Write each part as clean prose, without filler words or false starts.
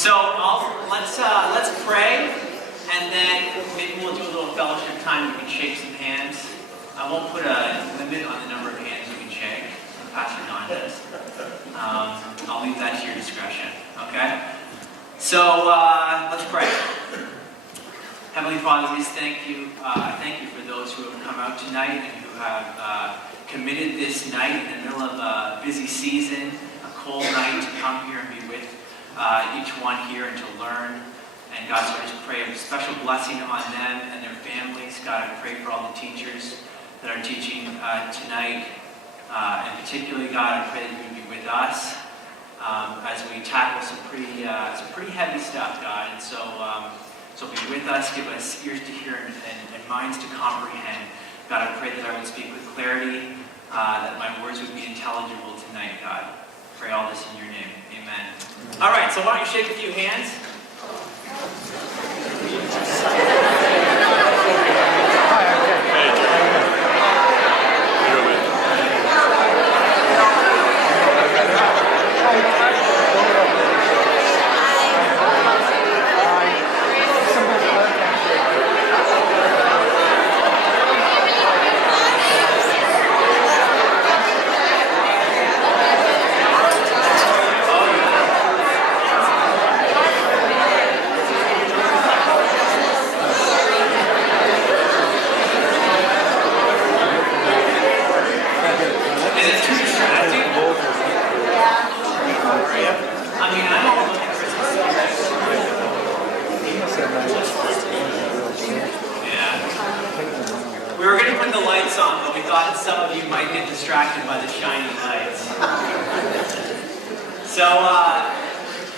Let's pray, and then maybe we'll do a little fellowship time. We can shake some hands. I won't put a limit on the number of hands you can shake. Pastor Don does. I'll leave that to your discretion. Okay. So let's pray. Heavenly Father, we just thank you. Thank you for those who have come out tonight and who have committed this night in the middle of a busy season, a cold night, to come here and be with each one here and to learn. And God, so I just pray a special blessing on them and their families. God, I pray for all the teachers that are teaching tonight. And particularly, God, I pray that you would be with us as we tackle some pretty heavy stuff, God. And so be with us, give us ears to hear and minds to comprehend. God, I pray that I would speak with clarity, that my words would be intelligible tonight, God. I pray all this in your name. Amen. All right, so why don't you shake a few hands?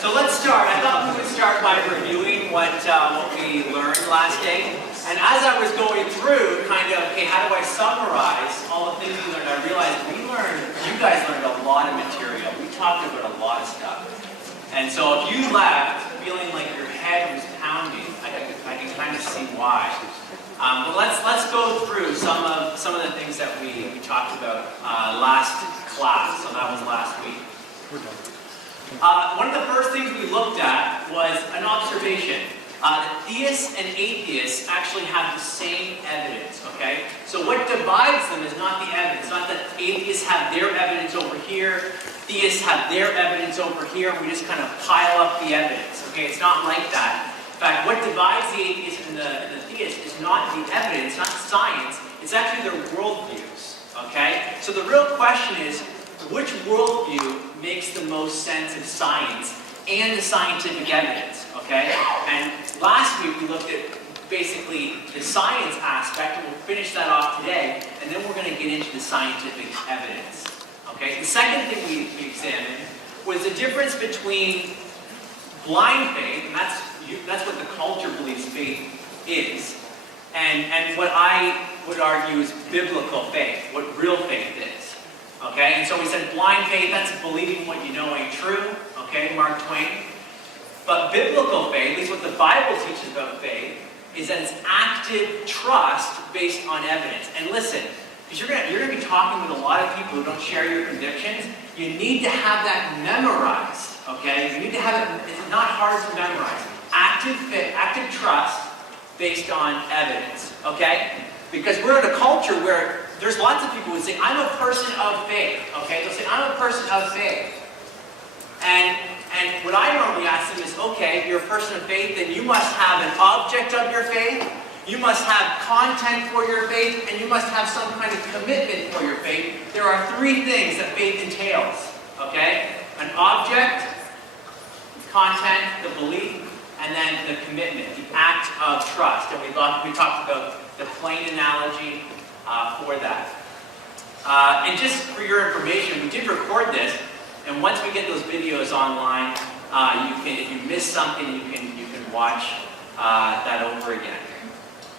So let's start. I thought we would start by reviewing what we learned last day. And as I was going through, okay, how do I summarize all the things we learned? I realized you guys learned a lot of material. We talked about a lot of stuff. And so if you left feeling like your head was pounding, I can kind of see why. But let's go through some of the things that we talked about last class. So that was last week. One of the first things we looked at was an observation. That theists and atheists actually have the same evidence, okay? So what divides them is not the evidence. Not that atheists have their evidence over here, theists have their evidence over here, and we just kind of pile up the evidence, okay? It's not like that. In fact, what divides the atheist and the theist is not the evidence, not science, it's actually their worldviews, okay? So the real question is, which worldview makes the most sense of science and the scientific evidence, okay? And last week we looked at basically the science aspect, and we'll finish that off today, and then we're going to get into the scientific evidence, okay? The second thing we examined was the difference between blind faith, and that's what the culture believes faith is, and what I would argue is biblical faith, what real faith is. Okay, and so we said blind faith, that's believing what you know ain't true, okay, Mark Twain. But biblical faith, at least what the Bible teaches about faith, is that it's active trust based on evidence. And listen, because you're going to be talking with a lot of people who don't share your convictions, you need to have that memorized, okay? You need to have it, it's not hard to memorize. Active trust based on evidence, okay? Because we're in a culture where there's lots of people who say, I'm a person of faith, okay? They'll say, I'm a person of faith. And what I normally ask them is, okay, you're a person of faith, then you must have an object of your faith, you must have content for your faith, and you must have some kind of commitment for your faith. There are three things that faith entails, okay? An object, content, the belief, and then the commitment, the act of trust. And we talked about the plane analogy for that. And just for your information, we did record this, and once we get those videos online, you can, if you miss something, you can watch that over again.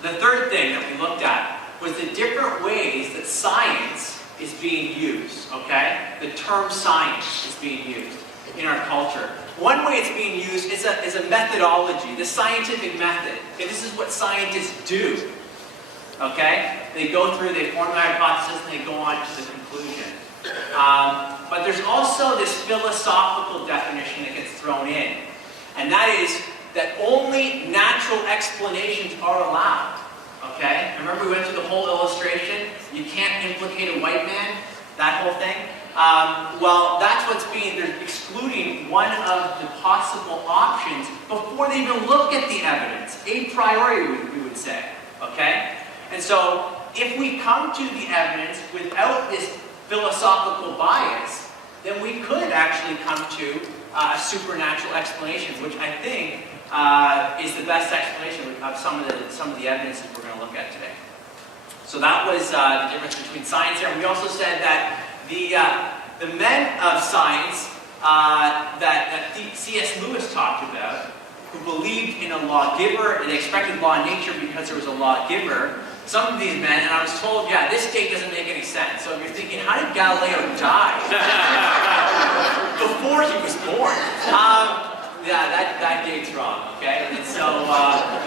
The third thing that we looked at was the different ways that science is being used, okay? The term science is being used in our culture. One way it's being used is a methodology, the scientific method. Okay, this is what scientists do. Okay? They go through, they form their hypothesis, and they go on to the conclusion. But there's also this philosophical definition that gets thrown in. And that is that only natural explanations are allowed. Okay? Remember we went through the whole illustration? You can't implicate a white man, that whole thing? Well, that's what's being, they're excluding one of the possible options before they even look at the evidence. A priori, we would say. Okay? And so, if we come to the evidence without this philosophical bias, then we could actually come to a supernatural explanation, which I think is the best explanation of some of the evidence that we're going to look at today. So that was the difference between science here. And we also said that the men of science that C.S. Lewis talked about, who believed in a lawgiver, and they expected law in nature because there was a lawgiver, some of these men, and I was told, yeah, this date doesn't make any sense. So if you're thinking, how did Galileo die? Before he was born. Yeah, that date's wrong, okay? And so,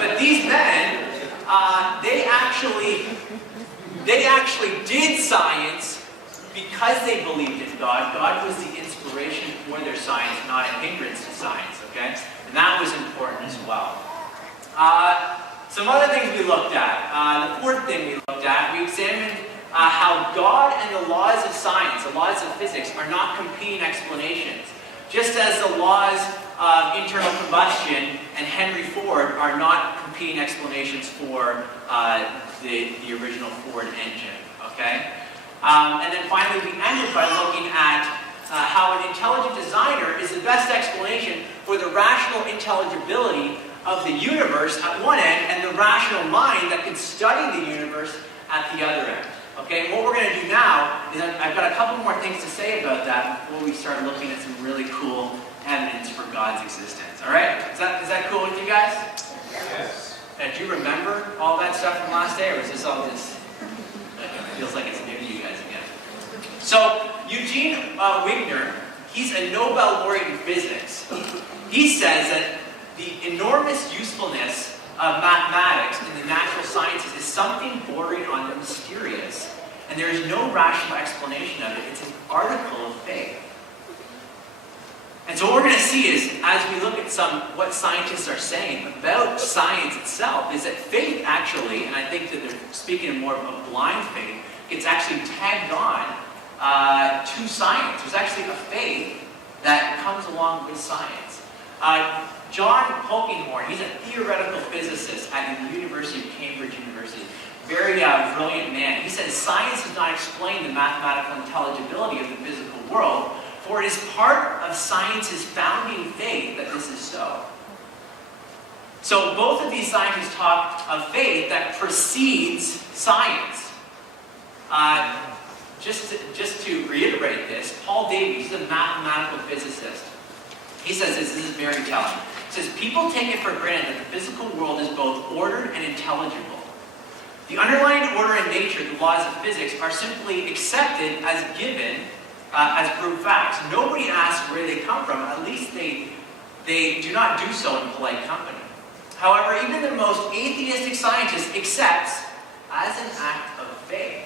but these men, they actually did science because they believed in God. God was the inspiration for their science, not a hindrance to science, okay? And that was important as well. Some other things we looked at. The fourth thing we looked at, we examined how God and the laws of science, the laws of physics, are not competing explanations. Just as the laws of internal combustion and Henry Ford are not competing explanations for the original Ford engine. Okay? And then finally we ended by looking at how an intelligent designer is the best explanation for the rational intelligibility of the universe at one end and the rational mind that can study the universe at the other end. Okay, and what we're going to do now is I've got a couple more things to say about that before we start looking at some really cool evidence for God's existence. All right? Is that cool with you guys? Yes. And do you remember all that stuff from last day, or is this all just feels like it's new to you guys again? So Eugene Wigner, he's a Nobel laureate in physics. He says that the enormous usefulness of mathematics and the natural sciences is something bordering on the mysterious, and there is no rational explanation of it. It's an article of faith. And so what we're going to see is, as we look at what scientists are saying about science itself, is that faith actually, and I think that they're speaking more of a blind faith, gets actually tagged on to science. There's actually a faith that comes along with science. John Polkinghorne, he's a theoretical physicist at the University of Cambridge University. Very brilliant man. He says science does not explain the mathematical intelligibility of the physical world, for it is part of science's founding faith that this is so. So both of these scientists talk of faith that precedes science. Just to reiterate this, Paul Davies, he's a mathematical physicist. He says this is very telling. He says, people take it for granted that the physical world is both ordered and intelligible. The underlying order in nature, the laws of physics, are simply accepted as given, as proved facts. Nobody asks where they come from, at least they do not do so in polite company. However, even the most atheistic scientist accepts, as an act of faith,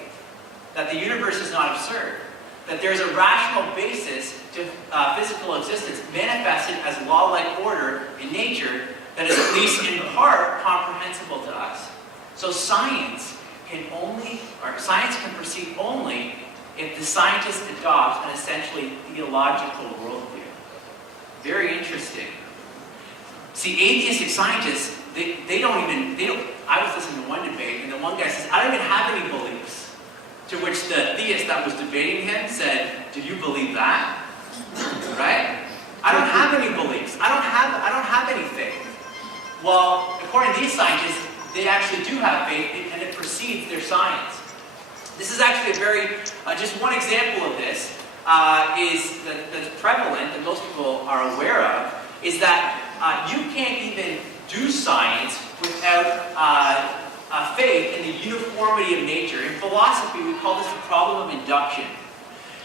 that the universe is not absurd, that there is a rational basis to physical existence manifested as law-like order in nature that is at least in part comprehensible to us. So science can proceed only if the scientist adopts an essentially theological worldview. Very interesting. See, atheistic scientists, I was listening to one debate, and the one guy says, I don't even have any beliefs. To which the theist that was debating him said, do you believe that? Right? I don't have any beliefs. I don't have any faith. Well, according to these scientists, they actually do have faith, and it precedes their science. This is actually just one example of this, that's prevalent, that most people are aware of, is that you can't even do science without faith in the uniformity of nature. In philosophy, we call this the problem of induction.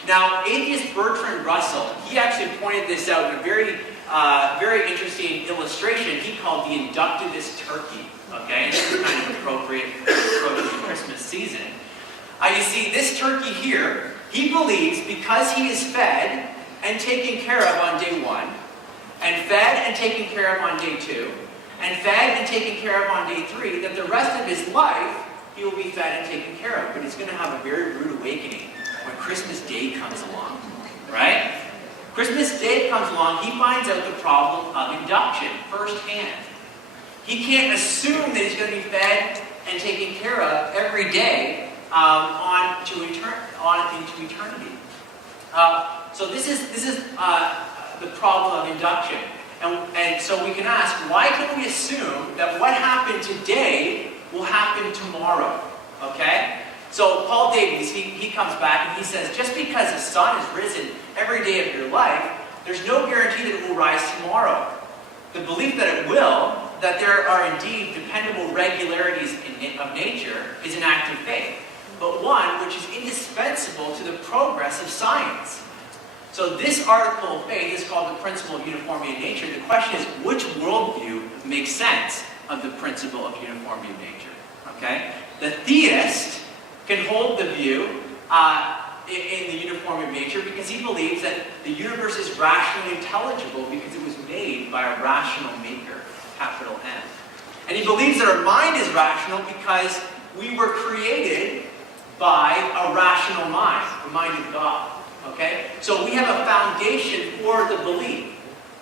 Now, atheist Bertrand Russell, he actually pointed this out in a very interesting illustration he called the inductivist turkey. Okay, and this is kind of appropriate for the Christmas season. You see, this turkey here, he believes because he is fed and taken care of on day one, and fed and taken care of on day 2, and fed and taken care of on day 3, that the rest of his life he will be fed and taken care of. But he's going to have a very rude awakening when Christmas Day comes along, right? Christmas Day comes along, he finds out the problem of induction firsthand. He can't assume that he's going to be fed and taken care of every day into eternity. So this is the problem of induction. And so we can ask, why can we assume that what happened today will happen tomorrow? Okay? So Paul Davies, he comes back and he says, just because the sun has risen every day of your life, there's no guarantee that it will rise tomorrow. The belief that it will, that there are indeed dependable regularities of nature, is an act of faith, but one which is indispensable to the progress of science. So this article of faith is called the principle of uniformity of nature. The question is, which worldview makes sense of the principle of uniformity of nature? Okay? The theist can hold the view in the uniformity of nature because he believes that the universe is rationally intelligible because it was made by a rational maker, capital M. And he believes that our mind is rational because we were created by a rational mind, the mind of God. Okay? So we have a foundation for the belief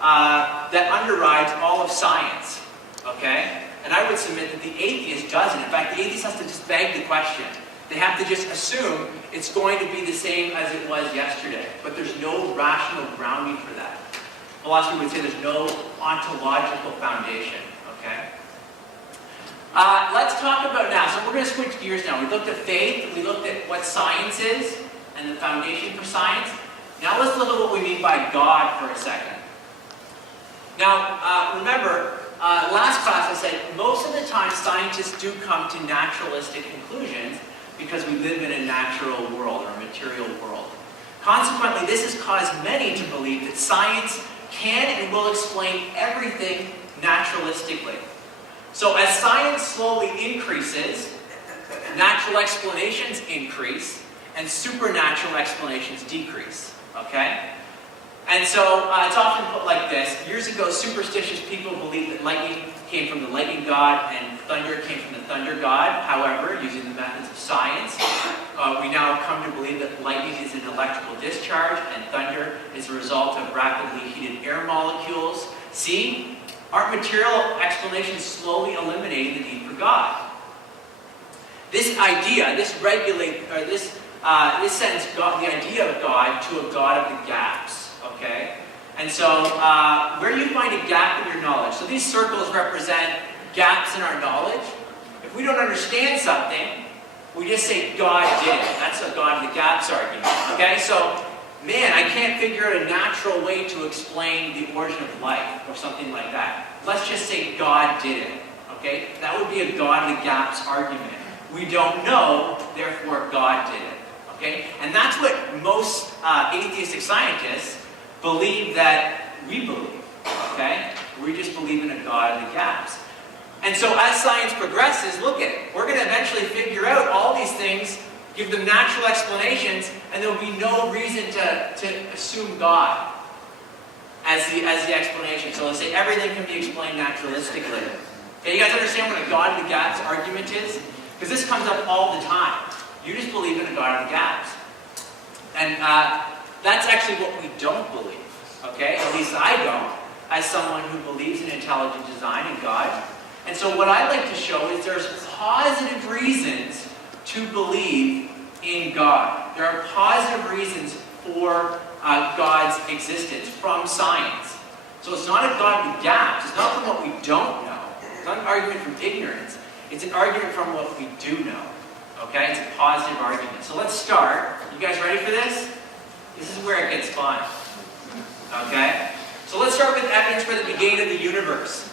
that underrides all of science. Okay? And I would submit that the atheist doesn't. In fact, the atheist has to just beg the question. They have to just assume it's going to be the same as it was yesterday. But there's no rational grounding for that. Philosophy would say there's no ontological foundation. Okay? Let's talk about now. So we're going to switch gears now. We looked at faith. We looked at what science is and the foundation for science. Now let's look at what we mean by God for a second. Now, remember, last class I said most of the time scientists do come to naturalistic conclusions because we live in a natural world or a material world. Consequently, this has caused many to believe that science can and will explain everything naturalistically. So as science slowly increases, natural explanations increase, and supernatural explanations decrease. Okay? And so it's often put like this. Years ago, superstitious people believed that lightning came from the lightning god and thunder came from the thunder god. However, using the methods of science, we now come to believe that lightning is an electrical discharge and thunder is a result of rapidly heated air molecules. See? Aren't material explanations slowly eliminating the need for God? This idea, this sends God, the idea of God to a God of the gaps. Okay? And so, where do you find a gap in your knowledge? So these circles represent gaps in our knowledge. If we don't understand something, we just say God did it. That's a God of the gaps argument. Okay? So, man, I can't figure out a natural way to explain the origin of life or something like that. Let's just say God did it. Okay? That would be a God of the gaps argument. We don't know, therefore God did it. Okay? And that's what most atheistic scientists believe that we believe. Okay? We just believe in a God of the gaps. And so as science progresses, look at it. We're going to eventually figure out all these things, give them natural explanations, and there will be no reason to assume God as the explanation. So let's say everything can be explained naturalistically. Okay, you guys understand what a God of the gaps argument is? Because this comes up all the time. You just believe in a God of the gaps. And that's actually what we don't believe. Okay? At least I don't, as someone who believes in intelligent design and God. And so what I like to show is there's positive reasons to believe in God. There are positive reasons for God's existence from science. So it's not a God of the gaps. It's not from what we don't know. It's not an argument from ignorance. It's an argument from what we do know. Okay? It's a positive argument. So let's start. You guys ready for this? This is where it gets fun. Okay? So let's start with evidence for the beginning of the universe.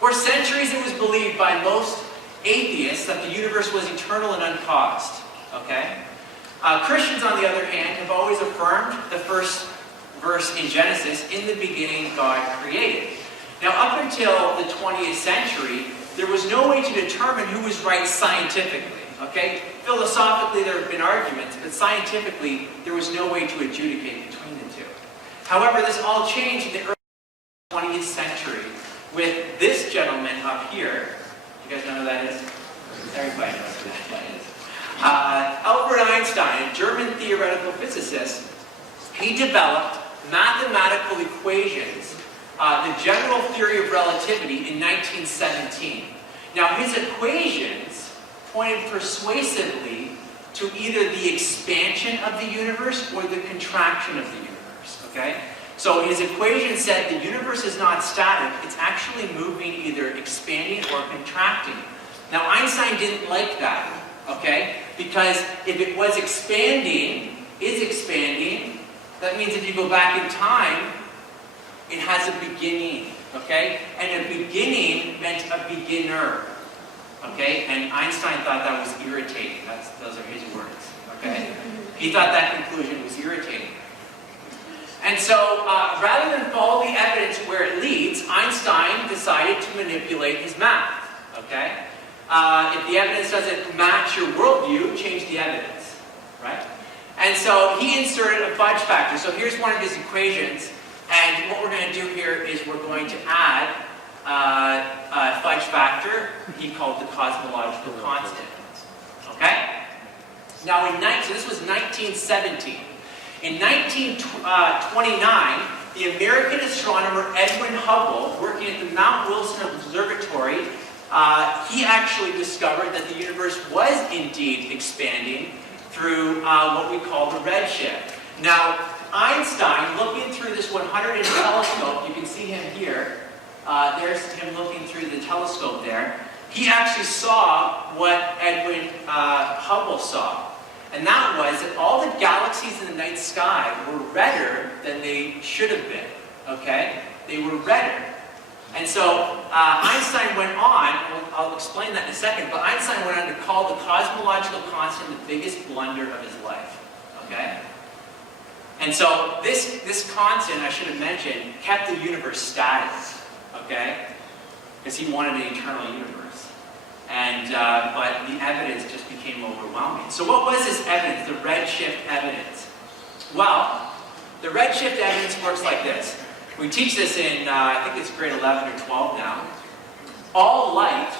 For centuries it was believed by most atheists that the universe was eternal and uncaused. Okay? Christians, on the other hand, have always affirmed the first verse in Genesis, in the beginning God created. Now, up until the 20th century, there was no way to determine who was right scientifically. Okay? Philosophically, there have been arguments, but scientifically, there was no way to adjudicate between the two. However, this all changed in the early 20th century with this gentleman up here. You guys know who that is? Everybody knows who that is. Albert Einstein, a German theoretical physicist, he developed mathematical equations, the general theory of relativity, in 1917. Now, his equations pointed persuasively to either the expansion of the universe or the contraction of the universe, okay? So his equation said the universe is not static, it's actually moving, either expanding or contracting. Now, Einstein didn't like that, okay? Because if it was expanding, is expanding, that means if you go back in time, it has a beginning, okay? And a beginning meant a beginner, okay? And Einstein thought that was irritating. Those are his words, okay? He thought that conclusion was irritating. And so, rather than follow the evidence where it leads, Einstein decided to manipulate his math, okay? If the evidence doesn't match your worldview, change the evidence, right? And so he inserted a fudge factor. So here's one of his equations, and what we're going to do here is we're going to add a fudge factor he called the cosmological constant, okay? Now, so this was 1917. In 1929, the American astronomer Edwin Hubble, working at the Mount Wilson Observatory, he actually discovered that the universe was indeed expanding through what we call the redshift. Now, Einstein, looking through this 100-inch telescope, you can see him here, there's him looking through the telescope there, he actually saw what Edwin Hubble saw. And that was that all the galaxies in the night sky were redder than they should have been, okay? They were redder. And so Einstein went on, I'll explain that in a second, but Einstein went on to call the cosmological constant the biggest blunder of his life, okay? And so this constant, I should have mentioned, kept the universe static, okay? Because he wanted an eternal universe. And, but the evidence just became overwhelming. So what was this evidence, the redshift evidence? Well, the redshift evidence works like this. We teach this in, I think it's grade 11 or 12 now. All light,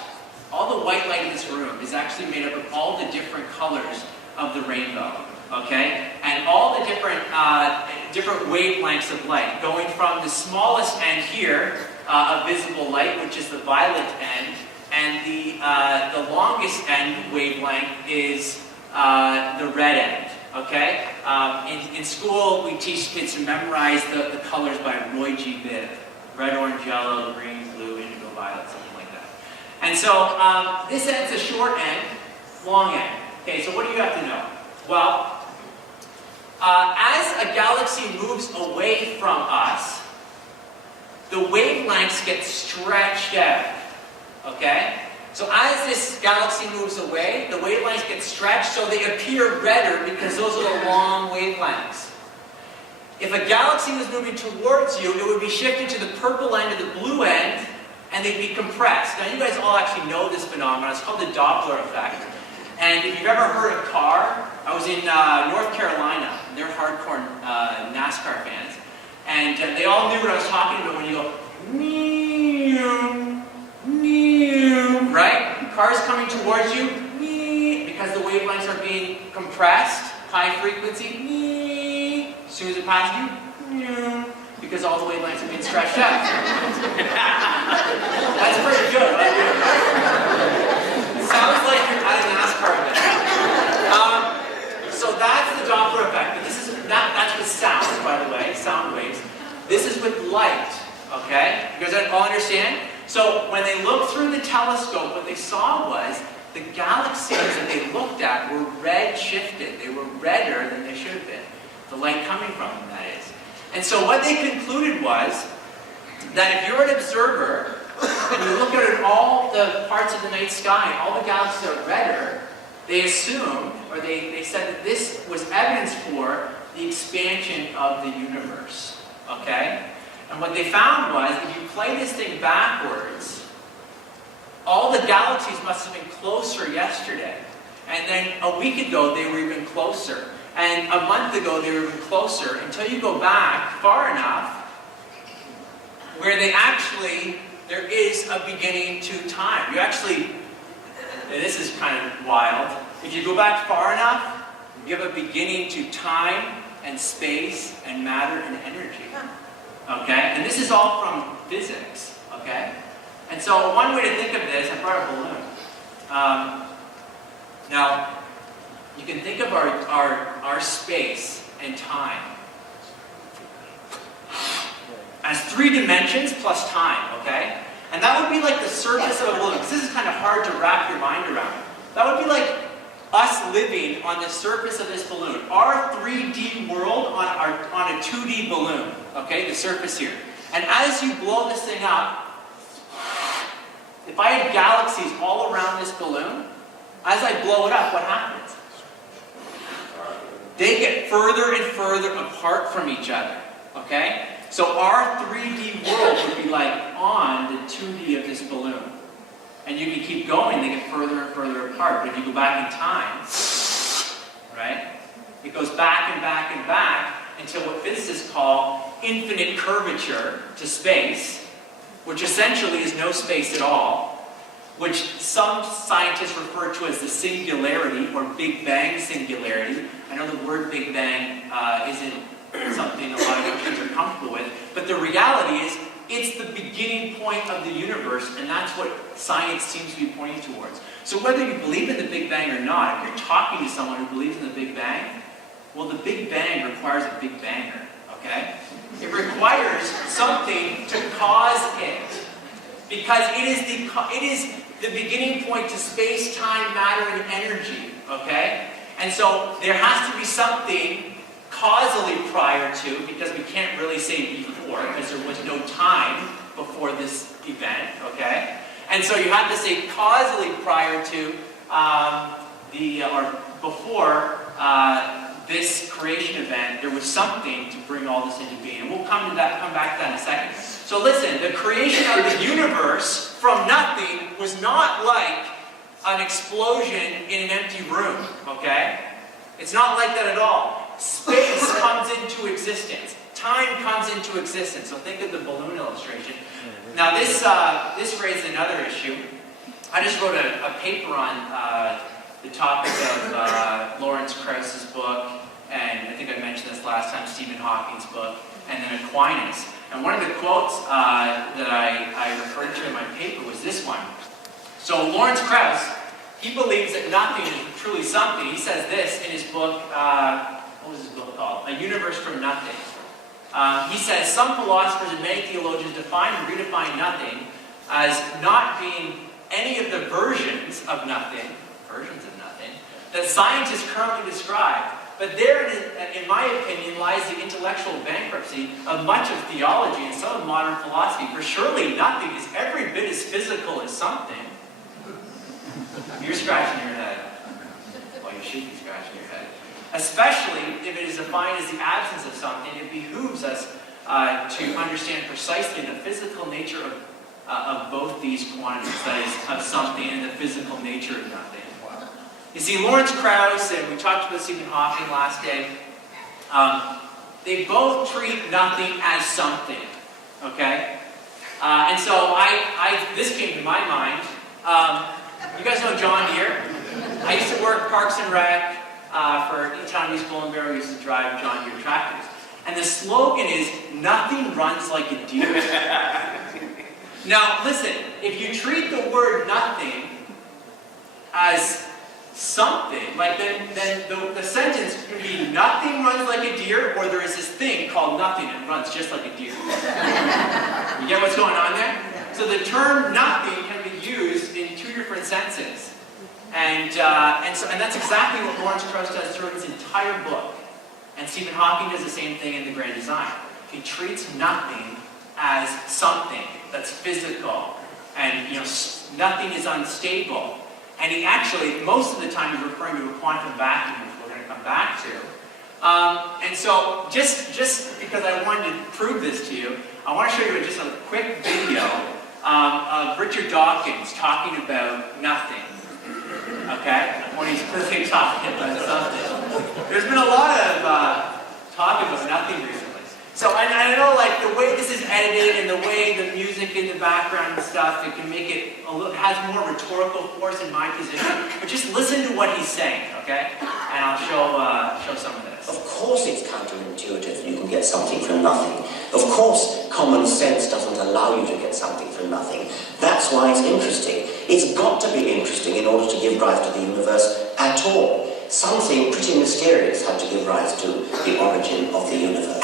all the white light in this room is actually made up of all the different colors of the rainbow, okay? And all the different wavelengths of light, going from the smallest end here of visible light, which is the violet end, and the longest end wavelength is the red end, okay? In school, we teach kids to memorize the colors by Roy G. Biv. Red, orange, yellow, green, blue, indigo, violet, something like that. And so this end's a short end, long end. Okay, so what do you have to know? Well, as a galaxy moves away from us, the wavelengths get stretched out. Okay? So as this galaxy moves away, the wavelengths get stretched so they appear redder because those are the long wavelengths. If a galaxy was moving towards you, it would be shifted to the purple end or the blue end, and they'd be compressed. Now you guys all actually know this phenomenon. It's called the Doppler effect. And if you've ever heard of car, I was in North Carolina. They're hardcore NASCAR fans. And they all knew what I was talking about when you go, right? Cars coming towards you, because the wavelengths are being compressed, high frequency, as soon as it passes you, because all the wavelengths are being stretched out. That's pretty good, right? It sounds like you're at a NASCAR event. So that's the Doppler effect. But this is that's with sound, by the way, sound waves. This is with light, okay? You guys all understand? So when they looked through the telescope, what they saw was the galaxies that they looked at were red-shifted. They were redder than they should have been. The light coming from them, that is. And so what they concluded was that if you're an observer and you look at all the parts of the night sky, all the galaxies are redder, they assumed, or they said that this was evidence for the expansion of the universe. Okay? And what they found was, if you play this thing backwards, all the galaxies must have been closer yesterday. And then a week ago, they were even closer. And a month ago, they were even closer. Until you go back far enough, where there is a beginning to time. You actually, and this is kind of wild, if you go back far enough, you have a beginning to time and space and matter and energy. Okay? And this is all from physics. Okay? And so one way to think of this, I brought a balloon. Now, you can think of our space and time as 3 dimensions plus time, okay? And that would be like the surface of a balloon, because this is kind of hard to wrap your mind around. That would be like us living on the surface of this balloon. Our 3D world on a 2D balloon, okay? The surface here. And as you blow this thing up, if I had galaxies all around this balloon, as I blow it up, what happens? They get further and further apart from each other, okay? So our 3D world would be like on the 2D of this balloon. And you can keep going, they get further and further apart. But if you go back in time, right? It goes back and back and back until what physicists call infinite curvature to space, which essentially is no space at all, which some scientists refer to as the singularity or Big Bang singularity. I know the word Big Bang isn't something a lot of Christians are comfortable with, but the reality is it's the beginning point of the universe, and that's what science seems to be pointing towards. So whether you believe in the Big Bang or not, if you're talking to someone who believes in the Big Bang, well, the Big Bang requires a Big Banger, okay? It requires something to cause it, because it is the beginning point to space, time, matter, and energy, okay? And so there has to be something causally prior to, because we can't really say before, because there was no time before this event, okay? And so you have to say causally prior to, or before this creation event, there was something to bring all this into being. And we'll come back to that in a second. So listen, the creation of the universe from nothing was not like an explosion in an empty room, okay? It's not like that at all. Space comes into existence. Time comes into existence. So think of the balloon illustration. Now this raised another issue. I just wrote a paper on the topic of Lawrence Krauss's book, and I think I mentioned this last time, Stephen Hawking's book, and then Aquinas. And one of the quotes that I referred to in my paper was this one. So Lawrence Krauss, he believes that nothing is truly something. He says this in his book, what was his book called? A Universe from Nothing. He says, some philosophers and many theologians define and redefine nothing as not being any of the versions of nothing, that scientists currently describe. But therein, in my opinion, lies the intellectual bankruptcy of much of theology and some of modern philosophy. For surely nothing is every bit as physical as something. You're scratching your head. Well, you should be scratching your head. Especially if it is defined as the absence of something, it behooves us to understand precisely the physical nature of both these quantities, that is, of something and the physical nature of nothing. You see, Lawrence Krauss, and we talked about Stephen Hawking last day, they both treat nothing as something, okay? And so this came to my mind. You guys know John Deere? I used to work Parks and Rec for Eton East Bullenberry. We used to drive John Deere tractors. And the slogan is, nothing runs like a deer. Now, listen, if you treat the word nothing as something, like then the sentence can be nothing runs like a deer, or there is this thing called nothing and runs just like a deer. You get what's going on there? So the term nothing can be used in 2 different senses. And that's exactly what Lawrence Krauss does throughout his entire book. And Stephen Hawking does the same thing in The Grand Design. He treats nothing as something that's physical, and nothing is unstable. And he actually, most of the time, he's referring to a quantum vacuum, which we're going to come back to. And so, just because I wanted to prove this to you, I want to show you just a quick video of Richard Dawkins talking about nothing. Okay? When he's clearly talking about something. There's been a lot of talk about nothing recently. So I know, like, the way this is edited and the way the music in the background and stuff, it can make it a little, has more rhetorical force in my position. But just listen to what he's saying, okay? And I'll show some of this. Of course it's counterintuitive you can get something from nothing. Of course common sense doesn't allow you to get something from nothing. That's why it's interesting. It's got to be interesting in order to give rise to the universe at all. Something pretty mysterious had to give rise to the origin of the universe.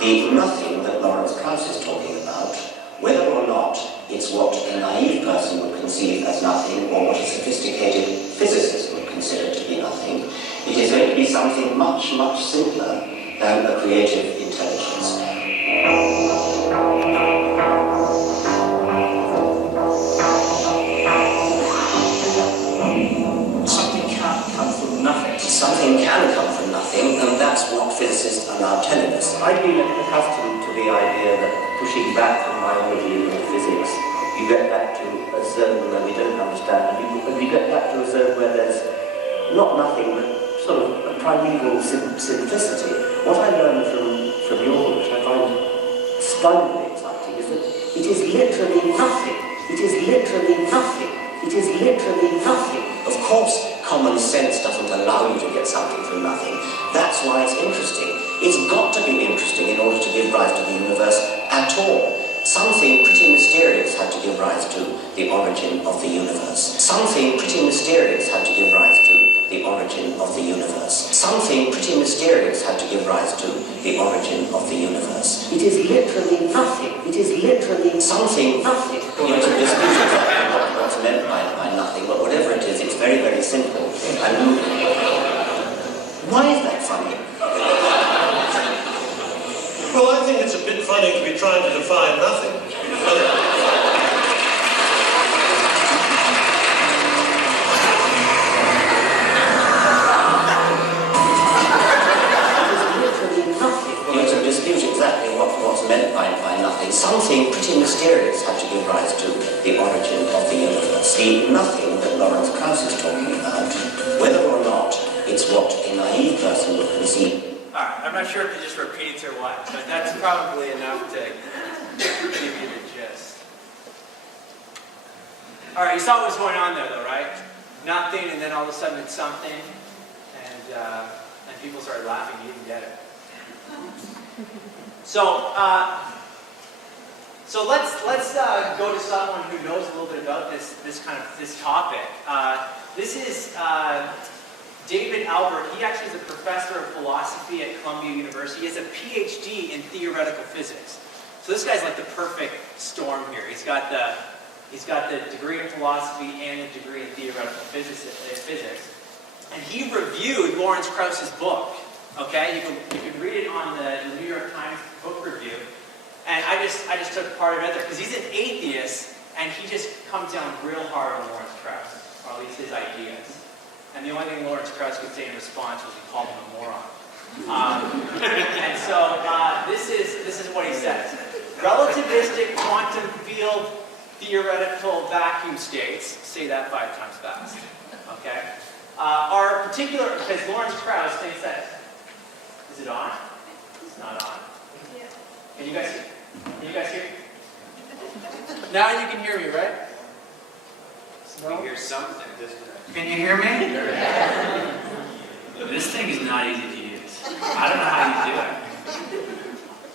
The nothing that Lawrence Krauss is talking about, whether or not it's what a naive person would conceive as nothing or what a sophisticated physicist would consider to be nothing, it is going to be something much, much simpler than a creative intelligence. Something can't come from nothing. Something can come from nothing, and that's what physicists are now telling us. I've been accustomed to the idea that pushing back from biology into physics, you get back to a zone where we don't understand, and we get back to a zone where there's not nothing, but sort of a primeval simplicity. What I learned from your work, which I find stunningly exciting, is that it is literally nothing. It is literally nothing. It is literally nothing. Of course, common sense doesn't allow you to get something from nothing. That's why it's interesting. It's got to be interesting in order to give rise to the universe at all. Something pretty mysterious had to give rise to the origin of the universe. Something pretty mysterious had to give rise to the origin of the universe. Something pretty mysterious had to give rise to the origin of the universe. It is literally nothing. It is literally something nothing. You know, to dispute what's meant by nothing, but whatever it is, it's very, very simple. And why is that funny? Well, I think it's a bit funny to be trying to define nothing. To dispute exactly what's meant by nothing. Something pretty mysterious had to give rise to the origin of the universe. The nothing that Lawrence Krauss is talking about, whether or not it's what a naive person would conceive. Alright, I'm not sure if you just repeated or what, but that's probably enough to give you the gist. Alright, you saw what was going on there though, right? Nothing, and then all of a sudden it's something, and people started laughing. You didn't get it. So let's go to someone who knows a little bit about this topic. This is David Albert. He actually is a professor of philosophy at Columbia University. He has a PhD in theoretical physics. So this guy's like the perfect storm here. He's got the degree in philosophy and the degree in theoretical physics. And he reviewed Lawrence Krauss's book. Okay, you can read it on the New York Times book review, and I just took part of it there because he's an atheist and he just comes down real hard on Lawrence Krauss, or at least his ideas. And the only thing Lawrence Krauss could say in response was he called him a moron. And so this is what he says: relativistic quantum field theoretical vacuum states. Say that 5 times fast. Okay, are particular because Lawrence Krauss thinks that. Is it on? It's not on. Yeah. Can you guys hear? Now you can hear me, right? No? We hear something. Can you hear me? This thing is not easy to use. I don't know how you do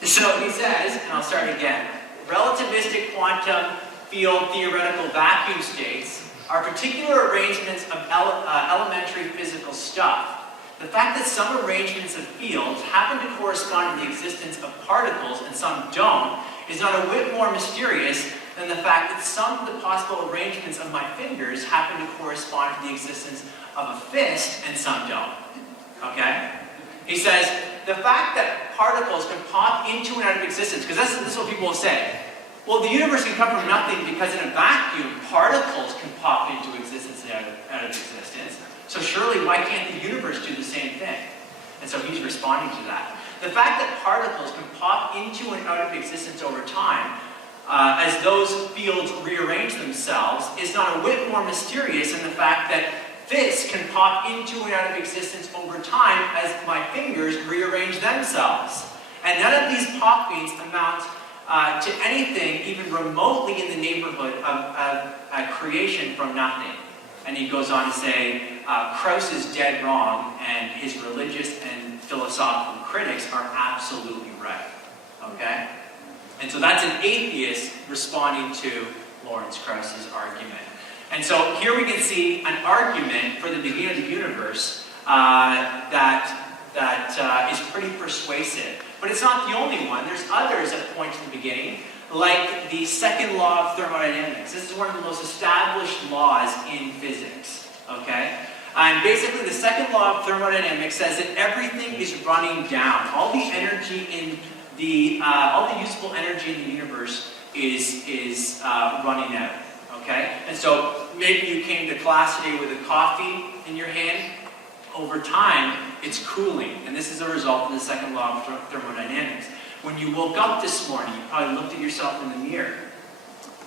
it. So he says, and I'll start again, relativistic quantum field theoretical vacuum states are particular arrangements of elementary physical stuff. The fact that some arrangements of fields happen to correspond to the existence of particles and some don't is not a whit more mysterious than the fact that some of the possible arrangements of my fingers happen to correspond to the existence of a fist and some don't. Okay? He says, the fact that particles can pop into and out of existence, because this is what people will say. Well, the universe can come from nothing because in a vacuum, particles can pop into existence and out of existence. So surely, why can't the universe do the same thing? And so he's responding to that. The fact that particles can pop into and out of existence over time, as those fields rearrange themselves, is not a whit more mysterious than the fact that this can pop into and out of existence over time as my fingers rearrange themselves. And none of these poppings amount to anything even remotely in the neighborhood of creation from nothing. And he goes on to say, Krauss is dead wrong, and his religious and philosophical critics are absolutely right. Okay? And so that's an atheist responding to Lawrence Krauss's argument. And so here we can see an argument for the beginning of the universe that is pretty persuasive. But it's not the only one. There's others that point to the beginning, like the second law of thermodynamics. This is one of the most established laws in physics. Okay? And basically, the second law of thermodynamics says that everything is running down. All the energy in all the useful energy in the universe is running out. Okay? And so maybe you came to class today with a coffee in your hand. Over time, it's cooling. And this is a result of the second law of thermodynamics. When you woke up this morning, you probably looked at yourself in the mirror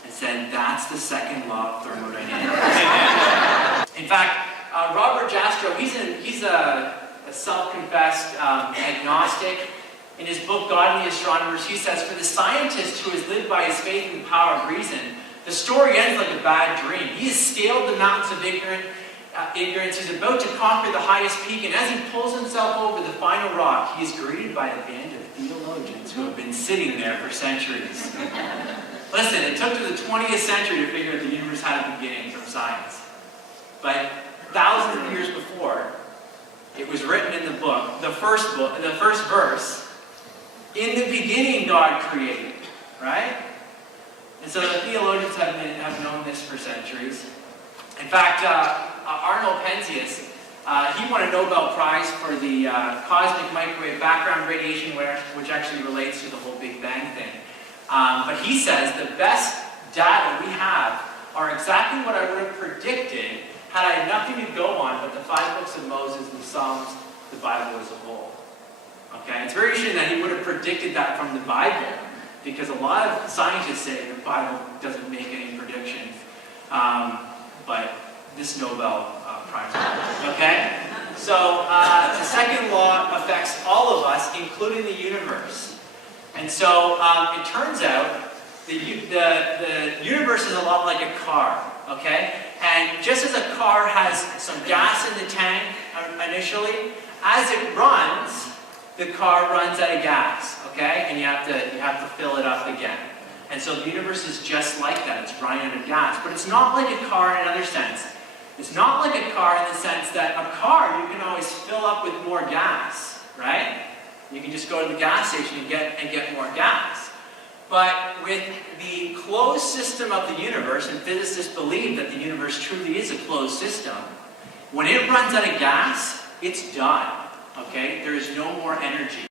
and said, that's the second law of thermodynamics. In fact, Robert Jastrow, he's a self-confessed agnostic. In his book, God and the Astronomers, he says, for the scientist who has lived by his faith in the power of reason, the story ends like a bad dream. He has scaled the mountains of ignorance. He's about to conquer the highest peak, and as he pulls himself over the final rock, he is greeted by a band of theologians who have been sitting there for centuries. Listen, it took to the 20th century to figure out the universe had a beginning from science. But thousands of years before, it was written in the book, the first verse, in the beginning God created, right? And so the theologians have known this for centuries. In fact, Arnold Penzias, he won a Nobel Prize for the cosmic microwave background radiation, which actually relates to the whole Big Bang thing. But he says the best data we have are exactly what I would have predicted had I had nothing to go on but the 5 books of Moses, the Psalms, the Bible as a whole. Okay, it's very interesting that he would have predicted that from the Bible, because a lot of scientists say the Bible doesn't make any predictions, but this Nobel Prize. Okay, so the second law affects all of us, including the universe. And so it turns out the universe is a lot like a car. Okay, and just as a car has some gas in the tank initially, as it runs, the car runs out of gas, okay? And you have to fill it up again. And so the universe is just like that. It's running out of gas. But it's not like a car in another sense. It's not like a car in the sense that a car you can always fill up with more gas, right? You can just go to the gas station and get more gas. But with the closed system of the universe, and physicists believe that the universe truly is a closed system, when it runs out of gas, it's done. Okay? There is no more energy.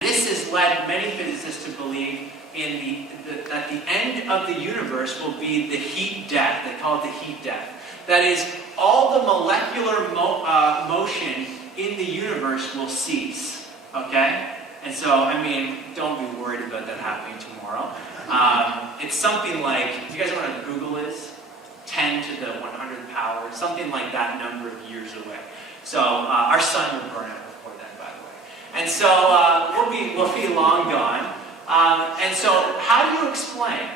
This has led many physicists to believe that the end of the universe will be the heat death. They call it the heat death. That is, all the molecular motion in the universe will cease. Okay? And so, I mean, don't be worried about that happening tomorrow. It's something like, do you guys know what a Google is? 10 to the 100th power, something like that number of years away. So our sun will burn out before then, by the way. And so we'll be long gone. And so how do you explain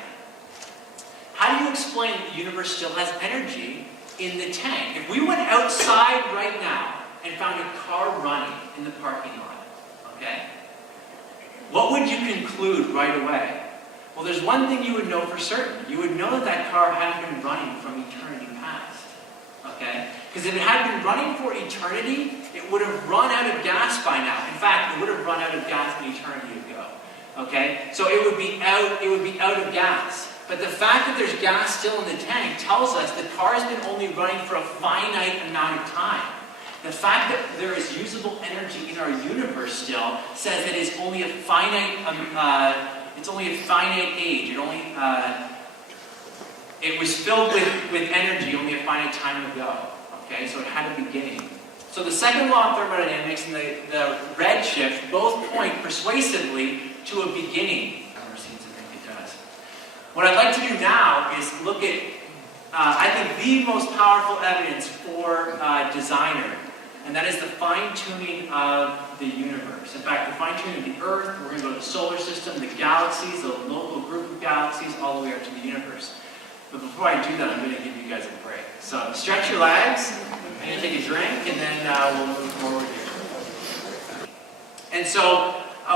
that the universe still has energy in the tank? If we went outside right now and found a car running in the parking lot, okay? What would you conclude right away? Well, there's one thing you would know for certain. You would know that that car hadn't been running from eternity past. Okay? Because if it had been running for eternity, it would have run out of gas by now. In fact, it would have run out of gas an eternity ago. Okay? So it would be out of gas. But the fact that there's gas still in the tank tells us the car has been only running for a finite amount of time. The fact that there is usable energy in our universe still says that it's only a finite age. It was filled with energy only a finite time ago. Okay, so it had a beginning. So the second law of thermodynamics and the redshift both point persuasively to a beginning. Never seems to think it does. What I'd like to do now is look at I think, the most powerful evidence for designer, and that is the fine-tuning of the universe. In fact, the fine-tuning of the Earth, we're going to go to the solar system, the galaxies, the local group of galaxies, all the way up to the universe. But before I do that, I'm going to give you guys a break. So stretch your legs, I'm going to take a drink, and then we'll move forward here. And so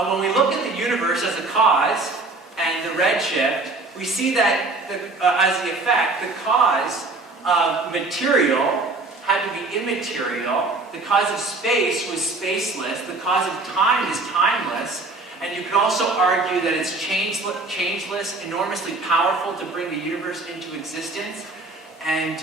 when we look at the universe as a cause and the redshift, we see that as the effect, the cause of material had to be immaterial, the cause of space was spaceless, the cause of time is timeless, and you could also argue that it's changeless, enormously powerful to bring the universe into existence, and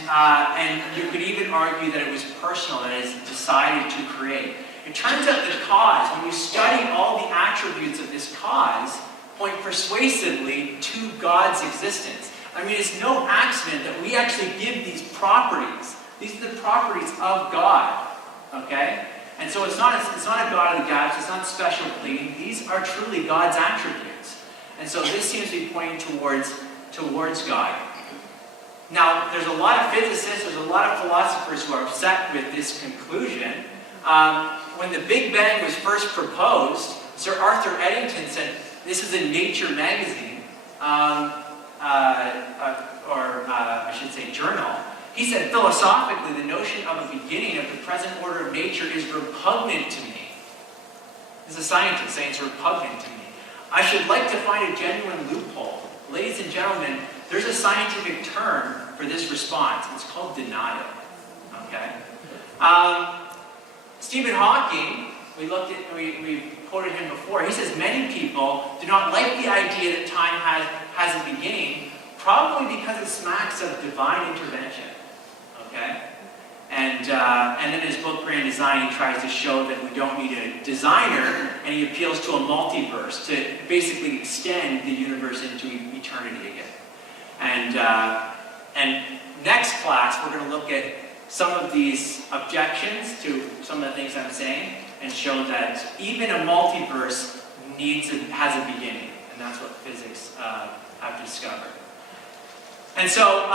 you could even argue that it was personal, that it is decided to create. It turns out the cause, when you study all the attributes of this cause, point persuasively to God's existence. I mean, it's no accident that we actually give these properties. These are the properties of God, okay? And so it's not a God of the galaxy, it's not special pleading. These are truly God's attributes. And so this seems to be pointing towards God. Now, there's a lot of physicists, there's a lot of philosophers who are upset with this conclusion. When the Big Bang was first proposed, Sir Arthur Eddington said, this is in Nature magazine, I should say journal. He said, philosophically, the notion of a beginning of the present order of nature is repugnant to me. This is a scientist saying it's repugnant to me. I should like to find a genuine loophole. Ladies and gentlemen, there's a scientific term for this response. It's called denial. Okay? Stephen Hawking, we quoted him before. He says many people do not like the idea that time has a beginning, probably because it smacks of divine intervention. Okay? And in his book, Grand Design, he tries to show that we don't need a designer, and he appeals to a multiverse to basically extend the universe into eternity again. And next class, we're going to look at some of these objections to some of the things I'm saying, and show that even a multiverse has a beginning, and that's what physics have discovered. And so,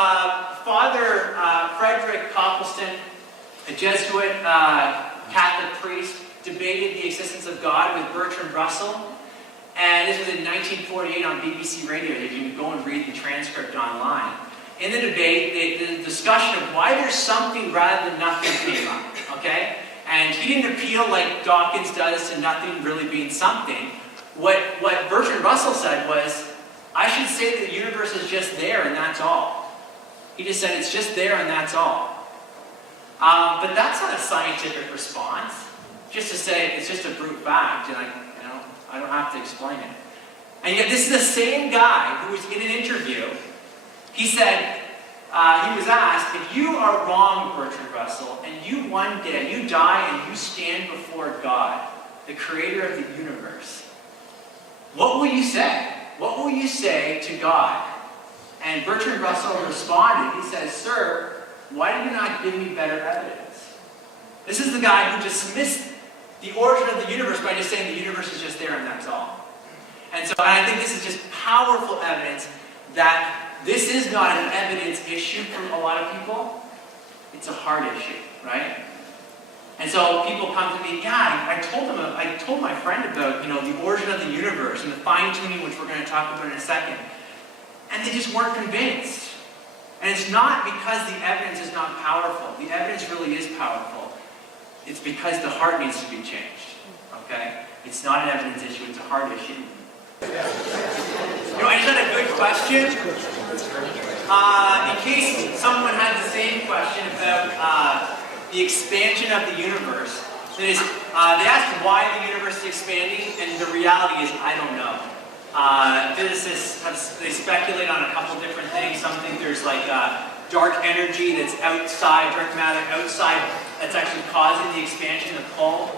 Father Frederick Copleston, a Jesuit Catholic priest, debated the existence of God with Bertrand Russell, and this was in 1948 on BBC Radio. You can go and read the transcript online. In the debate, the discussion of why there's something rather than nothing came up, okay? And he didn't appeal like Dawkins does to nothing really being something. What Bertrand Russell said was, I should say that the universe is just there and that's all. He just said it's just there and that's all. But that's not a scientific response. Just to say it's just a brute fact and I don't have to explain it. And yet this is the same guy who was in an interview. He said, he was asked, if you are wrong, Bertrand Russell, and you one day, you die and you stand before God, the creator of the universe, what will you say? What will you say to God? And Bertrand Russell responded, he says, sir, why did you not give me better evidence? This is the guy who dismissed the origin of the universe by just saying the universe is just there and that's all. And so I think this is just powerful evidence that this is not an evidence issue for a lot of people. It's a heart issue, right? And so people come to me, yeah, I told my friend about, the origin of the universe and the fine-tuning, which we're going to talk about in a second. And they just weren't convinced. And it's not because the evidence is not powerful. The evidence really is powerful. It's because the heart needs to be changed, okay? It's not an evidence issue, it's a heart issue. I just had a good question. In case someone had the same question about the expansion of the universe. That is, they asked why the universe is expanding, and the reality is, I don't know. Physicists, they speculate on a couple different things. Some think there's like dark energy that's outside, dark matter outside, that's actually causing the expansion of the pull.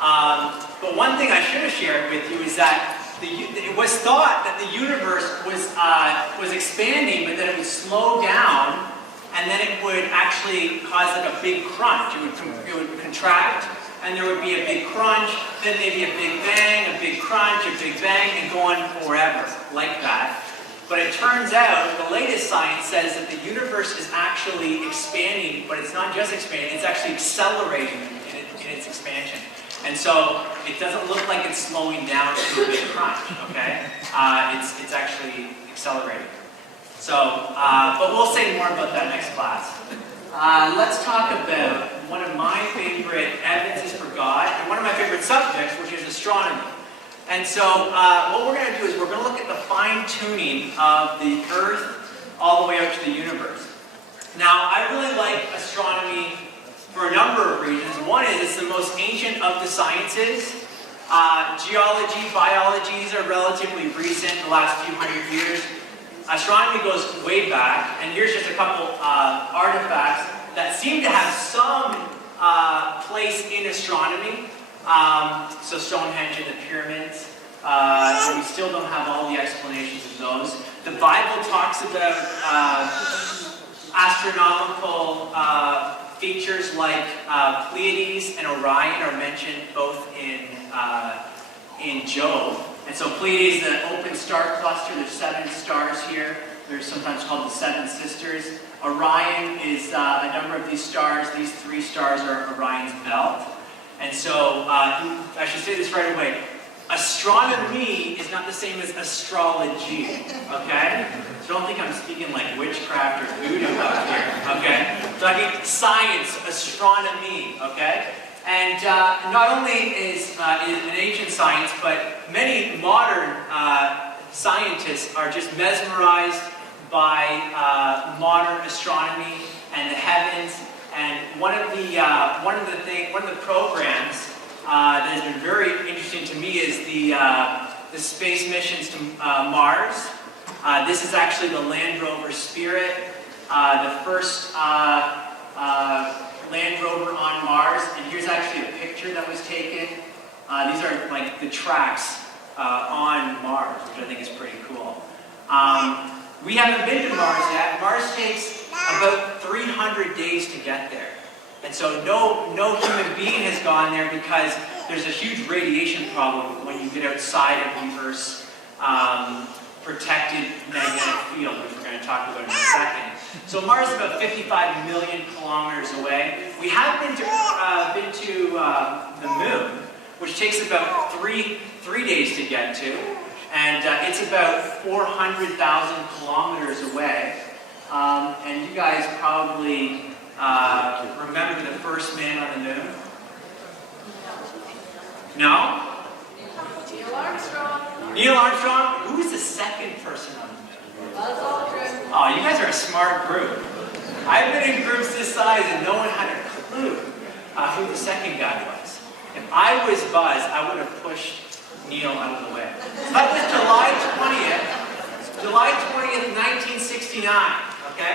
But one thing I should have shared with you is that it was thought that the universe was expanding, but that it would slow down, and then it would actually cause like a big crunch. It would contract, and there would be a big crunch, then maybe a big bang, a big crunch, a big bang, and go on forever, like that. But it turns out, the latest science says that the universe is actually expanding, but it's not just expanding, it's actually accelerating in its expansion. And so it doesn't look like it's slowing down to a big crunch, okay? It's actually accelerating. So, but we'll say more about that next class. Let's talk about one of my favorite evidences for God, and one of my favorite subjects, which is astronomy. And so, what we're going to do is we're going to look at the fine-tuning of the Earth all the way out to the universe. Now, I really like astronomy for a number of reasons. One is it's the most ancient of the sciences. Geology, biology, these are relatively recent, the last few hundred years. Astronomy goes way back, and here's just a couple artifacts that seem to have some place in astronomy. So Stonehenge and the pyramids, we still don't have all the explanations of those. The Bible talks about astronomical features like Pleiades and Orion are mentioned both in Job. And so Pleiades is an open star cluster. There's 7 stars here. They're sometimes called the 7 sisters. Orion is a number of these stars. These 3 stars are Orion's belt. And so, I should say this right away. Astronomy is not the same as astrology, okay? So don't think I'm speaking like witchcraft or voodoo out here, okay? I'm talking science, astronomy, okay? And not only is an ancient science, but many modern scientists are just mesmerized by modern astronomy and the heavens. And one of the programs that has been very interesting to me is the space missions to Mars. This is actually the Land Rover Spirit, the first Land Rover on Mars. And here's actually a picture that was taken. These are like the tracks on Mars, which I think is pretty cool. We haven't been to Mars yet. Mars takes about 300 days to get there. And so no human being has gone there because there's a huge radiation problem when you get outside of the Earth's protected magnetic field, which we're going to talk about in a second. So Mars is about 55 million kilometers away. We have been to the Moon, which takes about three days to get to. And it's about 400,000 kilometers away. And you guys probably remember the first man on the moon? No? Neil Armstrong. Neil Armstrong? Who was the second person on the moon? Buzz Aldrin. Oh, you guys are a smart group. I've been in groups this size and no one had a clue who the second guy was. If I was Buzz, I would have pushed Neil out of the way. That was July 20th, 1969, okay?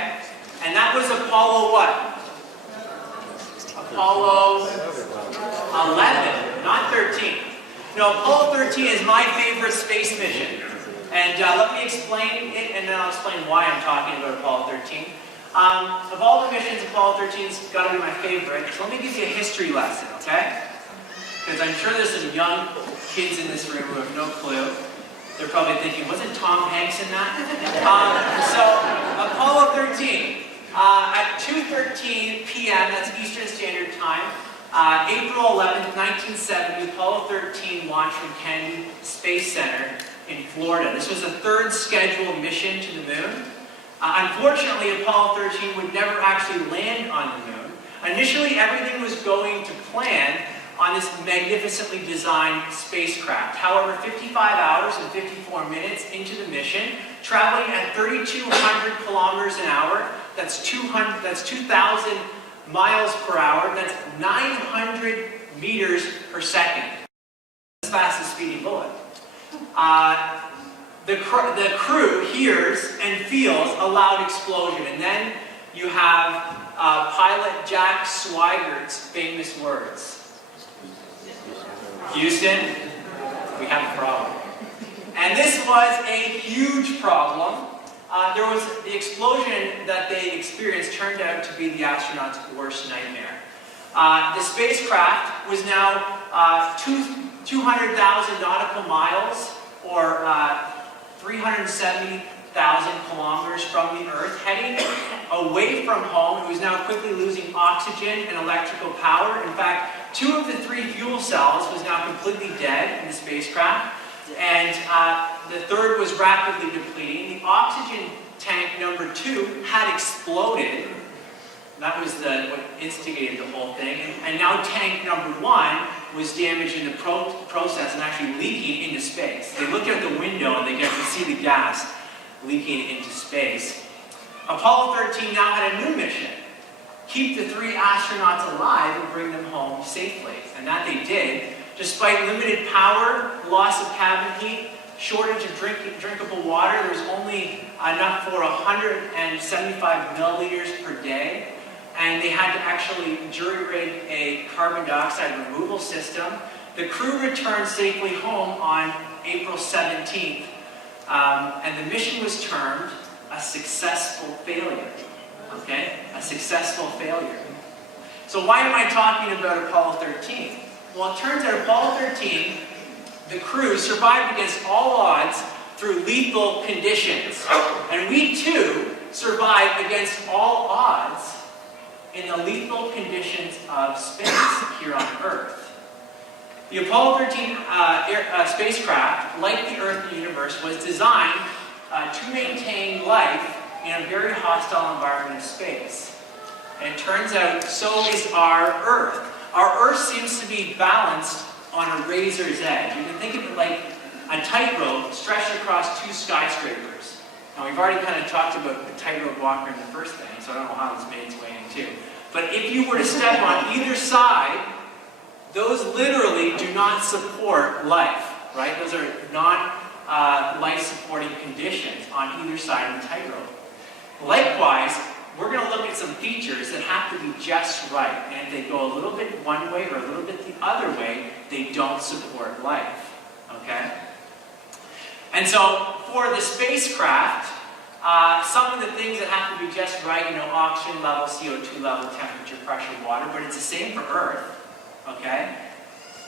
And that was Apollo what? Apollo 11, not 13. No, Apollo 13 is my favorite space mission. And let me explain it, and then I'll explain why I'm talking about Apollo 13. Of all the missions, Apollo 13's got to be my favorite. So let me give you a history lesson, okay? Because I'm sure there's some young kids in this room who have no clue. They're probably thinking, wasn't Tom Hanks in that? So, Apollo 13. At 2:13 p.m., that's Eastern Standard Time, April 11th, 1970, Apollo 13 launched from Kennedy Space Center in Florida. This was the 3rd scheduled mission to the moon. Unfortunately, Apollo 13 would never actually land on the moon. Initially, everything was going to plan on this magnificently designed spacecraft. However, 55 hours and 54 minutes into the mission, traveling at 3,200 kilometers an hour, that's 2,000 miles per hour, that's 900 meters per second. As fast as Speedy Bullet. The crew hears and feels a loud explosion, and then you have pilot Jack Swigert famous words. Houston, we have a problem. And this was a huge problem. The explosion that they experienced turned out to be the astronauts' worst nightmare. The spacecraft was now 200,000 nautical miles, or 370 kilometers from the Earth, heading away from home. It was now quickly losing oxygen and electrical power. In fact, 2 of the 3 fuel cells was now completely dead in the spacecraft, and the 3rd was rapidly depleting. The oxygen tank number 2 had exploded. That was what instigated the whole thing. And now tank number 1 was damaged in the process and actually leaking into space. They looked out the window and they could see the gas leaking into space. Apollo 13 now had a new mission: keep the 3 astronauts alive and bring them home safely. And that they did, despite limited power, loss of cabin heat, shortage of drinkable water. There was only enough for 175 milliliters per day. And they had to actually jury-rig a carbon dioxide removal system. The crew returned safely home on April 17th, and the mission was termed a successful failure. Okay? A successful failure. So why am I talking about Apollo 13? Well, it turns out Apollo 13, the crew survived against all odds through lethal conditions. And we too survived against all odds in the lethal conditions of space here on Earth. The Apollo 13 spacecraft, like the Earth and the universe, was designed to maintain life in a very hostile environment of space. And it turns out, so is our Earth. Our Earth seems to be balanced on a razor's edge. You can think of it like a tightrope stretched across 2 skyscrapers. Now, we've already kind of talked about the tightrope walker in the first thing, so I don't know how this made its way in too. But if you were to step on either side, those literally do not support life, right? Those are not life-supporting conditions on either side of the tightrope. Likewise, we're going to look at some features that have to be just right. And if they go a little bit one way or a little bit the other way, they don't support life, okay? And so, for the spacecraft, some of the things that have to be just right, oxygen level, CO2 level, temperature, pressure, water, but it's the same for Earth, okay?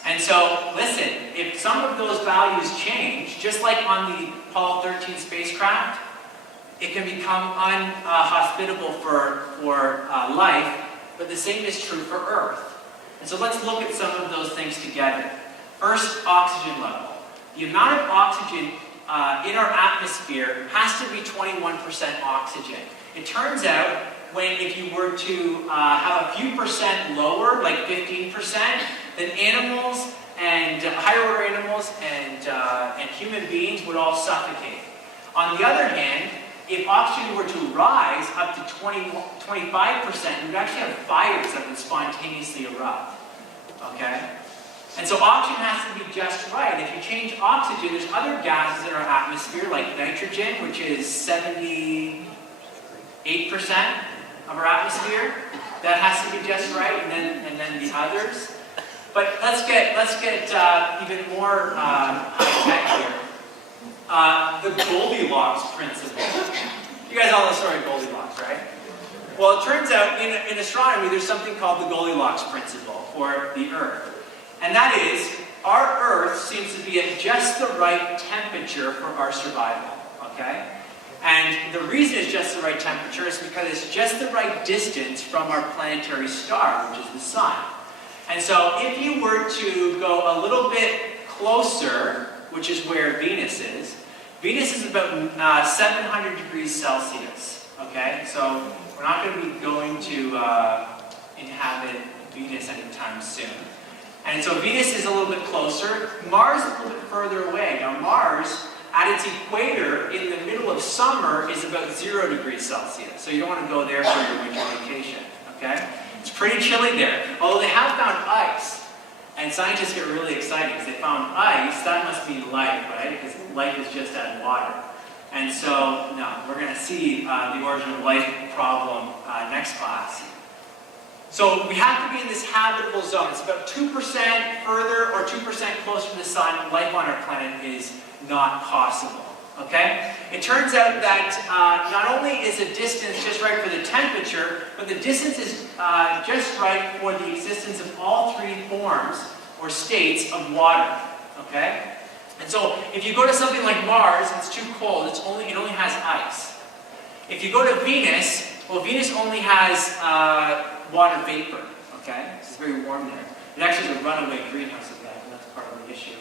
And so, listen, if some of those values change, just like on the Apollo 13 spacecraft, it can become unhospitable for life, but the same is true for Earth. And so let's look at some of those things together. First, oxygen level. The amount of oxygen in our atmosphere has to be 21% oxygen. It turns out, if you were to have a few percent lower, like 15%, then animals and higher order animals and human beings would all suffocate. On the other hand, if oxygen were to rise up to 25%, we would actually have fires that would spontaneously erupt. Okay? And so oxygen has to be just right. If you change oxygen, there's other gases in our atmosphere, like nitrogen, which is 78% of our atmosphere. That has to be just right, and then the others. But let's get even more high-tech here. The Goldilocks principle. You guys all know the story of Goldilocks, right? Well, it turns out in astronomy there's something called the Goldilocks principle for the Earth. And that is, our Earth seems to be at just the right temperature for our survival, okay? And the reason it's just the right temperature is because it's just the right distance from our planetary star, which is the Sun. And so if you were to go a little bit closer, which is where Venus is about 700 degrees Celsius, okay? So we're not going to be going to inhabit Venus anytime soon. And so Venus is a little bit closer. Mars is a little bit further away. Now Mars, at its equator, in the middle of summer, is about 0 degrees Celsius. So you don't want to go there for your winter vacation, okay? It's pretty chilly there. Although they have found ice. And scientists get really excited because they found ice. That must mean life, right? Because life is just add water. And so, no, we're going to see the origin of life problem next class. So we have to be in this habitable zone. It's about 2% further or 2% closer to the sun. Life on our planet is not possible. Okay? It turns out that not only is the distance just right for the temperature, but the distance is just right for the existence of all 3 forms or states of water. Okay? And And so if you go to something like Mars, it's too cold, it only has ice. If you go to Venus, well, Venus only has water vapor, okay? It's very warm there. It actually is a runaway greenhouse effect, and that's part of the issue.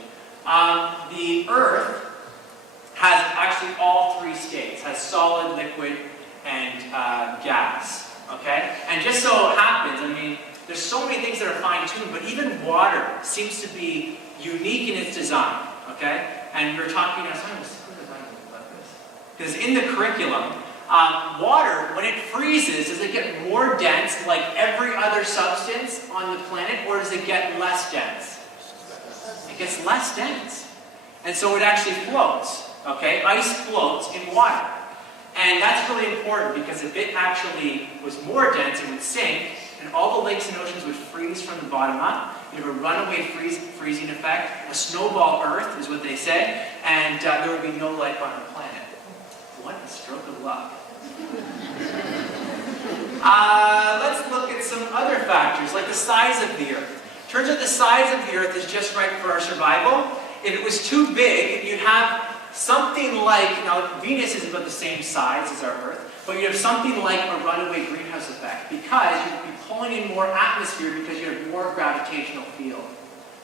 The Earth has actually all three states, has solid, liquid, and gas, okay? And just so happens, I mean, there's so many things that are fine-tuned, but even water seems to be unique in its design, okay? And we were talking, I was talking about this, because in the curriculum, water, when it freezes, does it get more dense like every other substance on the planet, or does it get less dense? It gets less dense. And so it actually floats, okay? Ice floats in water. And that's really important because if it actually was more dense, it would sink, and all the lakes and oceans would freeze from the bottom up. You have a runaway freezing effect, a snowball Earth is what they say, and there would be no life on our planet. What a stroke of luck. Let's look at some other factors, like the size of the Earth. Turns out the size of the Earth is just right for our survival. If it was too big, you'd have something like, now Venus is about the same size as our Earth, but you have something like a runaway greenhouse effect because you'd be pulling in more atmosphere because you have more gravitational field.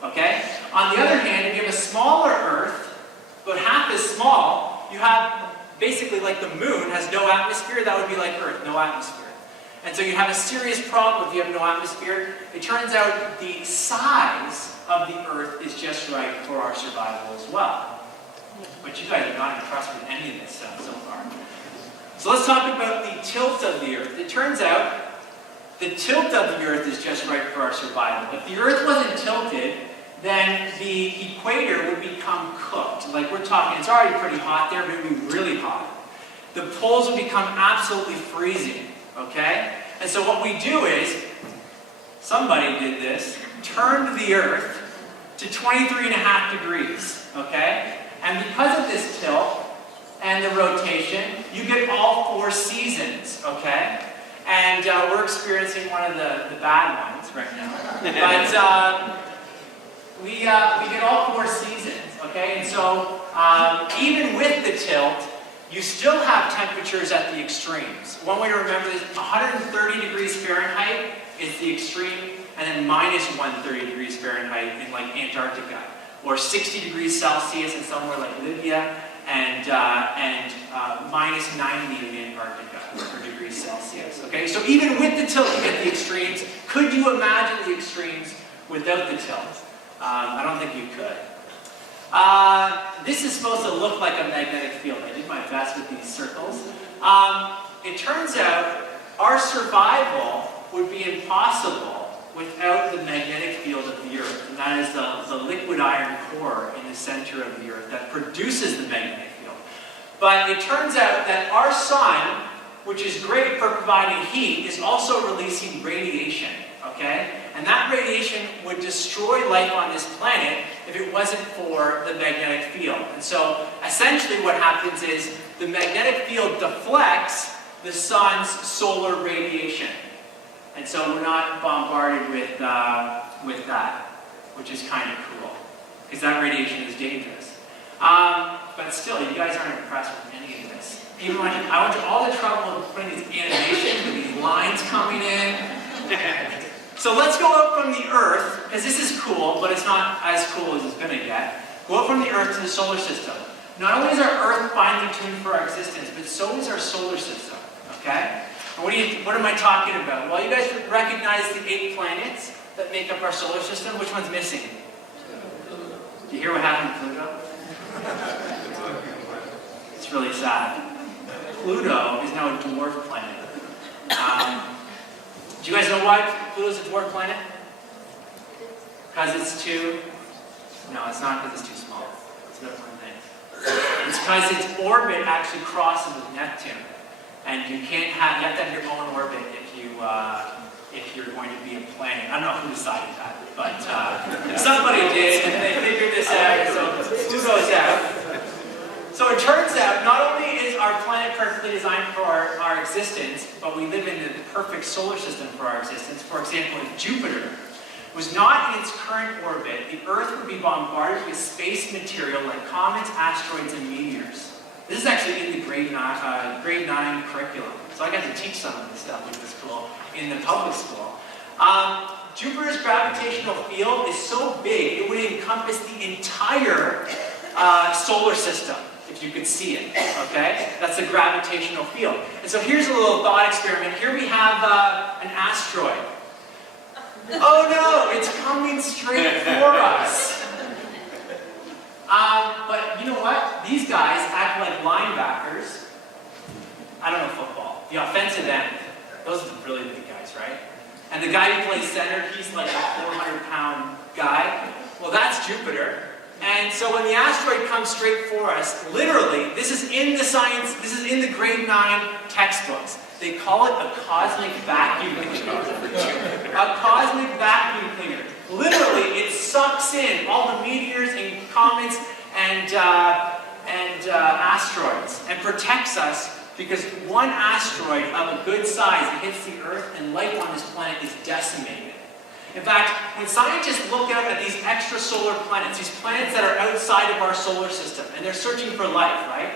Okay? On the other hand, if you have a smaller Earth, but half as small, you have basically like the moon has no atmosphere, that would be like Earth, no atmosphere. And so you have a serious problem if you have no atmosphere. It turns out the size of the Earth is just right for our survival as well. But you guys are not impressed with any of this stuff so far. So let's talk about the tilt of the Earth. It turns out the tilt of the Earth is just right for our survival. If the Earth wasn't tilted, then the equator would become cooked. Like we're talking, it's already pretty hot there, but it would be really hot. The poles would become absolutely freezing, okay? And so what we do is, somebody did this, turned the Earth to 23.5 degrees, okay? And because of this tilt and the rotation, you get all 4 seasons, okay? And we're experiencing one of the bad ones right now. But we get all 4 seasons, okay? And so even with the tilt, you still have temperatures at the extremes. One way to remember this, 130 degrees Fahrenheit is the extreme, and then minus 130 degrees Fahrenheit in like Antarctica, or 60 degrees Celsius in somewhere like Libya, and minus 90 in Antarctica for degrees Celsius. Okay, so even with the tilt, you get the extremes. Could you imagine the extremes without the tilt? I don't think you could. This is supposed to look like a magnetic field. I did my best with these circles. It turns out our survival would be impossible without the magnetic field of the Earth. And that is the liquid iron core in the center of the Earth that produces the magnetic field. But it turns out that our sun, which is great for providing heat, is also releasing radiation. Okay? And that radiation would destroy life on this planet if it wasn't for the magnetic field. And so, essentially what happens is the magnetic field deflects the sun's solar radiation. And so we're not bombarded with that, which is kind of cool, because that radiation is dangerous. But still, you guys aren't impressed with any of this. Even when I went to all the trouble of putting these animations with these lines coming in. So let's go up from the Earth, because this is cool, but it's not as cool as it's going to get. Go up from the Earth to the solar system. Not only is our Earth finely tuned for our existence, but so is our solar system, okay? And what am I talking about? Well, you guys recognize the 8 planets that make up our solar system. Which one's missing? Do you hear what happened to Pluto? It's really sad. Pluto is now a dwarf planet. Do you guys know why Pluto's a dwarf planet? Because it's too... No, it's not because it's too small. It's a different thing. It's because its orbit actually crosses with Neptune. And you have to have your own orbit if you're going to be a planet. I don't know who decided that, but somebody did, and they figured this out, so Pluto's out. So it turns out, not only is our planet perfectly designed for our existence, but we live in the perfect solar system for our existence. For example, Jupiter. was not in its current orbit, the Earth would be bombarded with space material like comets, asteroids, and meteors. This is actually in the grade 9 curriculum. So I got to teach some of this stuff, which was cool, in the public school. Jupiter's gravitational field is so big, it would encompass the entire solar system, if you could see it, okay? That's the gravitational field. And so here's a little thought experiment. Here we have an asteroid. Oh no, it's coming straight for us. But you know what? These guys act like linebackers. I don't know football. The offensive end. Those are the really big guys, right? And the guy who plays center, he's like a 400-pound guy. Well, that's Jupiter. And so when the asteroid comes straight for us, literally, this is in the science, this is in the grade 9 textbooks. They call it a cosmic vacuum cleaner. A cosmic vacuum cleaner. Literally, it sucks in all the meteors and comets and asteroids and protects us, because one asteroid of a good size that hits the Earth and life on this planet is decimated. In fact, when scientists look out at these extrasolar planets, these planets that are outside of our solar system, and they're searching for life, right?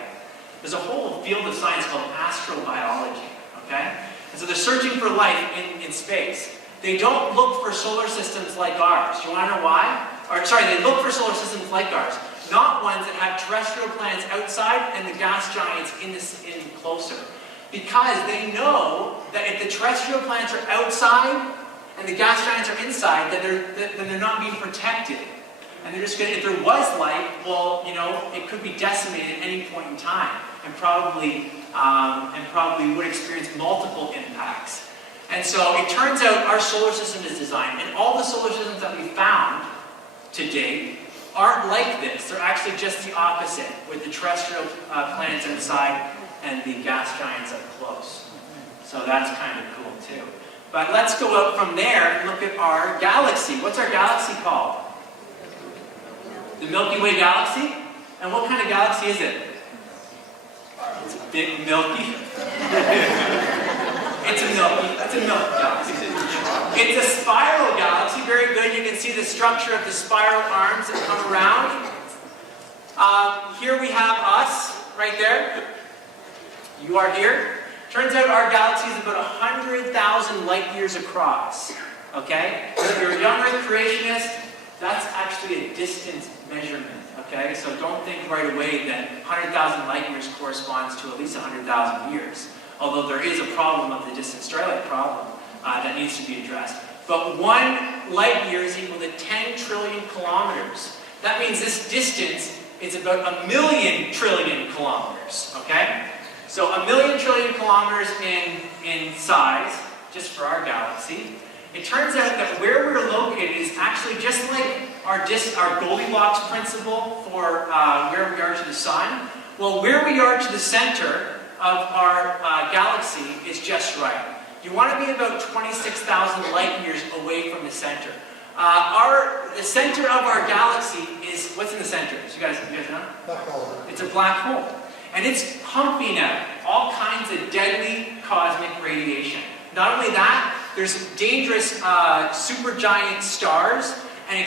There's a whole field of science called astrobiology, okay? And so they're searching for life in space. They don't look for solar systems like ours. Do you want to know why? They look for solar systems like ours, not ones that have terrestrial planets outside and the gas giants in closer. Because they know that if the terrestrial planets are outside and the gas giants are inside, then they're not being protected. And they're just going to, if there was life, well, you know, it could be decimated at any point in time, and probably would experience multiple impacts. And so it turns out our solar system is designed, and all the solar systems that we found to date aren't like this. They're actually just the opposite, with the terrestrial planets outside and the gas giants up close. So that's kind of cool too. But let's go out from there and look at our galaxy. What's our galaxy called? The Milky Way galaxy? And what kind of galaxy is it? It's a big milky. It's a milky galaxy. It's a spiral galaxy, very good. You can see the structure of the spiral arms that come around. Here we have us, right there. You are here. Turns out our galaxy is about 100,000 light years across. Okay? So if you're a young Earth creationist, that's actually a distance measurement. Okay? So don't think right away that 100,000 light years corresponds to at least 100,000 years. Although there is a problem of the distance daylight problem that needs to be addressed. But 1 light year is equal to 10 trillion kilometers. That means this distance is about 1 million trillion kilometers. Okay? So 1 million trillion kilometers in size, just for our galaxy. It turns out that where we're located is actually just like our Goldilocks principle for where we are to the sun. Well, where we are to the center of our galaxy is just right. You want to be about 26,000 light years away from the center. The center of our galaxy is, what's in the center? You guys know? Black hole. It's a black hole. And it's pumping out all kinds of deadly cosmic radiation. Not only that, there's dangerous supergiant stars and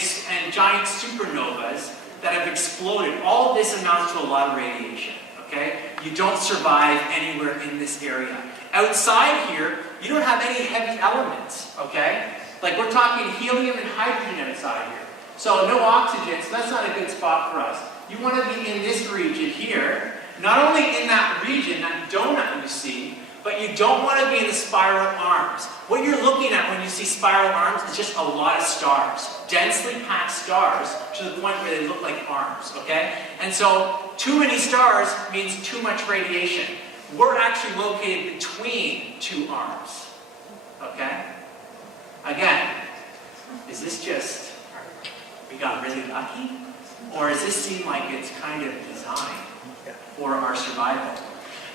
giant supernovas that have exploded. All of this amounts to a lot of radiation. Okay? You don't survive anywhere in this area. Outside here, you don't have any heavy elements. Okay? Like we're talking helium and hydrogen outside here. So no oxygen, so that's not a good spot for us. You want to be in this region here. Not only in that region, that donut you see, but you don't want to be in the spiral arms. What you're looking at when you see spiral arms is just a lot of stars. Densely packed stars to the point where they look like arms, okay? And so, too many stars means too much radiation. We're actually located between 2 arms, okay? Again, is this just, we got really lucky? Or does this seem like it's kind of designed for our survival?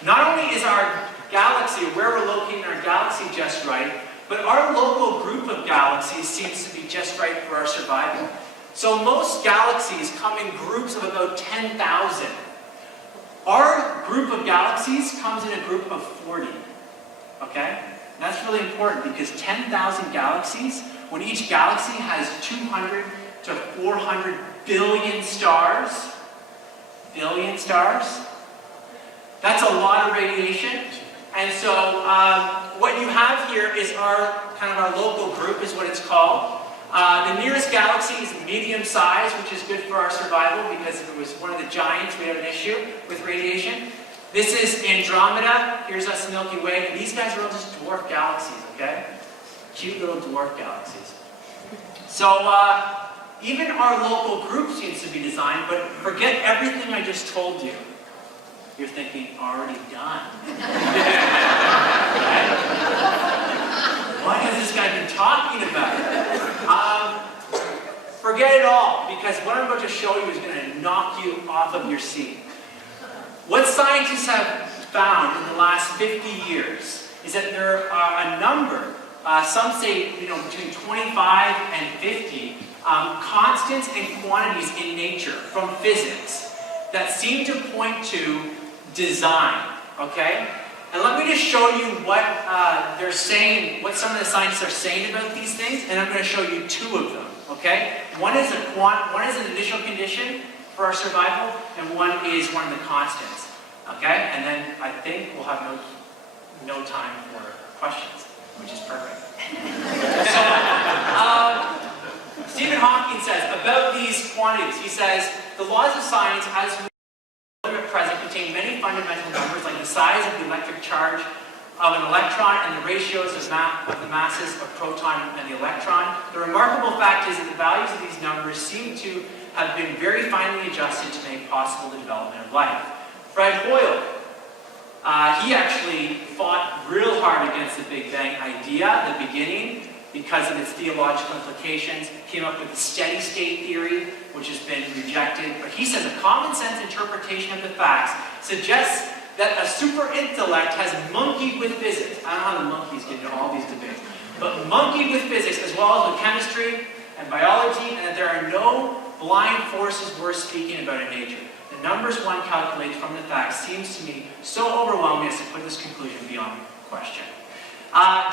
Not only is our galaxy, where we're located in our galaxy, just right, but our local group of galaxies seems to be just right for our survival. So most galaxies come in groups of about 10,000. Our group of galaxies comes in a group of 40. Okay? And that's really important because 10,000 galaxies when each galaxy has 200 to 400 billion stars. Billion stars? That's a lot of radiation. And so what you have here is our local group is what it's called. The nearest galaxy is medium size, which is good for our survival because if it was one of the giants, we'd have an issue with radiation. This is Andromeda. Here's us, Milky Way. And these guys are all just dwarf galaxies, okay? Cute little dwarf galaxies. So even our local group seems to be designed, but forget everything I just told you. You're thinking, already done. What has this guy been talking about? Forget it all, because what I'm about to show you is going to knock you off of your seat. What scientists have found in the last 50 years is that there are a number, some say between 25 and 50, constants and quantities in nature from physics that seem to point to design, okay? And let me just show you what they're saying, what some of the scientists are saying about these things, and I'm going to show you two of them, okay? One is an initial condition for our survival, and one is one of the constants, okay? And then I think we'll have no time for questions, which is perfect. So, Stephen Hawking says about these quantities, he says, the laws of science as we know at present contain many fundamental numbers like the size of the electric charge of an electron and the ratios of the masses of proton and the electron. The remarkable fact is that the values of these numbers seem to have been very finely adjusted to make possible the development of life. Fred Hoyle, he actually fought real hard against the Big Bang idea at the beginning because of its theological implications, came up with the steady state theory, which has been rejected. But he says a common sense interpretation of the facts suggests that a super intellect has monkeyed with physics. I don't know how the monkeys get into all these debates, but monkeyed with physics as well as with chemistry and biology, and that there are no blind forces worth speaking about in nature. The numbers one calculates from the facts seems to me so overwhelming as to put this conclusion beyond question.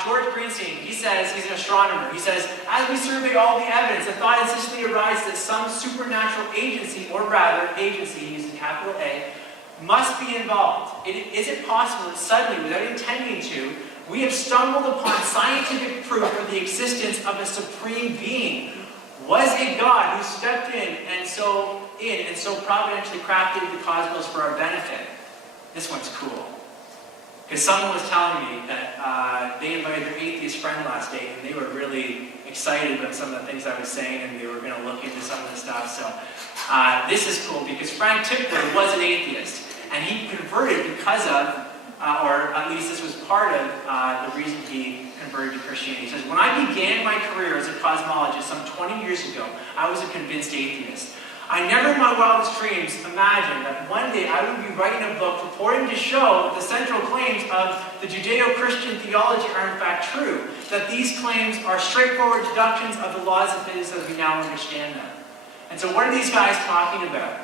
George Greenstein, he says, he's an astronomer, he says, as we survey all the evidence, the thought insistently arises that some supernatural agency, or rather, agency, using capital A, must be involved. Is it possible that suddenly, without intending to, we have stumbled upon scientific proof of the existence of a supreme being? Was it God who stepped in and so providentially crafted the cosmos for our benefit? This one's cool. Because someone was telling me that they invited their atheist friend last day, and they were really excited about some of the things I was saying, and they were going to look into some of the stuff. So this is cool, because Frank Tipler was an atheist, and he converted because of, or at least this was part of the reason he converted to Christianity. He says, when I began my career as a cosmologist some 20 years ago, I was a convinced atheist. I never in my wildest dreams imagined that one day I would be writing a book purporting to show that the central claims of the Judeo-Christian theology are in fact true, that these claims are straightforward deductions of the laws of physics as we now understand them. And so what are these guys talking about?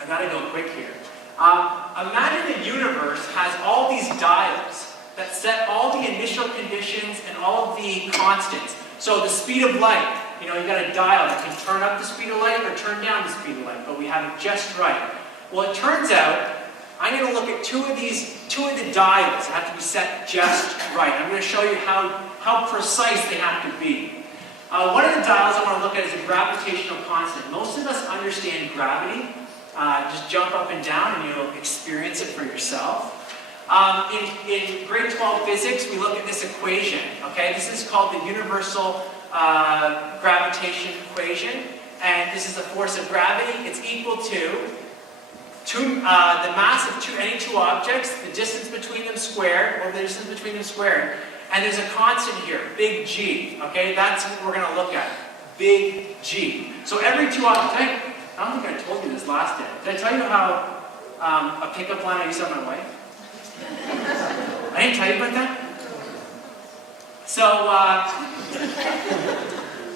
I've got to go quick here. Imagine the universe has all these dials that set all the initial conditions and all of the constants. So the speed of light, you've got a dial that can turn up the speed of light or turn down the speed of light, but we have it just right. Well, it turns out, I'm going to look at two of the dials that have to be set just right. I'm going to show you how precise they have to be. One of the dials I want to look at is a gravitational constant. Most of us understand gravity. Just jump up and down and you'll experience it for yourself. In grade 12 physics, we look at this equation. Okay, this is called the universal gravitation equation, and this is the force of gravity. It's equal to the mass of any two objects, the distance between them squared, or the distance between them squared. And there's a constant here, big G. Okay, that's what we're going to look at, big G. So every two objects, I don't think I told you this last day. Did I tell you how a pickup line I used on my wife? I didn't tell you about that? So,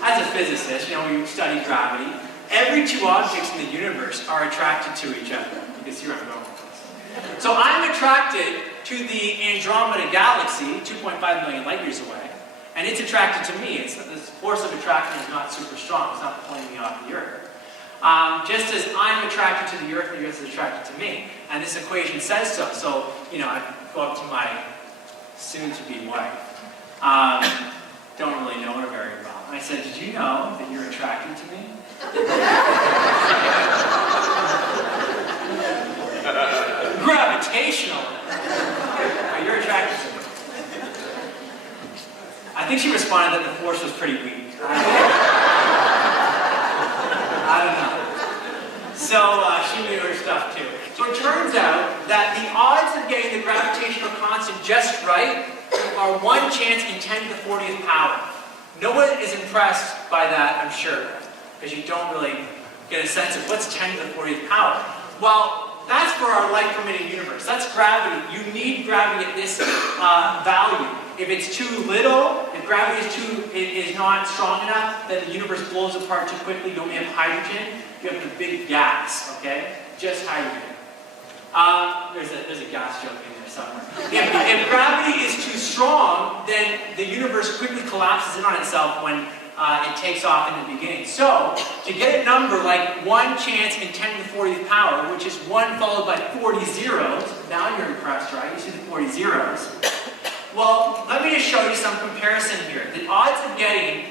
as a physicist, we study gravity. Every two objects in the universe are attracted to each other. You can see where I'm going with this. So I'm attracted to the Andromeda galaxy, 2.5 million light years away. And it's attracted to me. The force of attraction is not super strong. It's not pulling me off the earth. Just as I'm attracted to the earth is attracted to me. And this equation says so. So, I go up to my soon-to-be wife. Don't really know her very well. And I said, did you know that you're attracted to me? Gravitational. You're attracted to me. I think she responded that the force was pretty weak. I don't know. So she knew her stuff too. So it turns out that the odds of getting the gravitational constant just right are 1 chance in 10 to the 40th power. No one is impressed by that, I'm sure, because you don't really get a sense of what's 10 to the 40th power. Well, that's for our light-permitting universe. That's gravity. You need gravity at this value. If it's too little, if gravity is not strong enough, then the universe blows apart too quickly. You only have hydrogen. You have the big gas, okay? Just hydrogen. There's a gas joke in there somewhere. If gravity is too strong, then the universe quickly collapses in on itself when it takes off in the beginning. So, to get a number like 1 chance in 10 to the 40th power, which is 1 followed by 40 zeros, now you're impressed, right? You see the 40 zeros. Well, let me just show you some comparison here. The odds of getting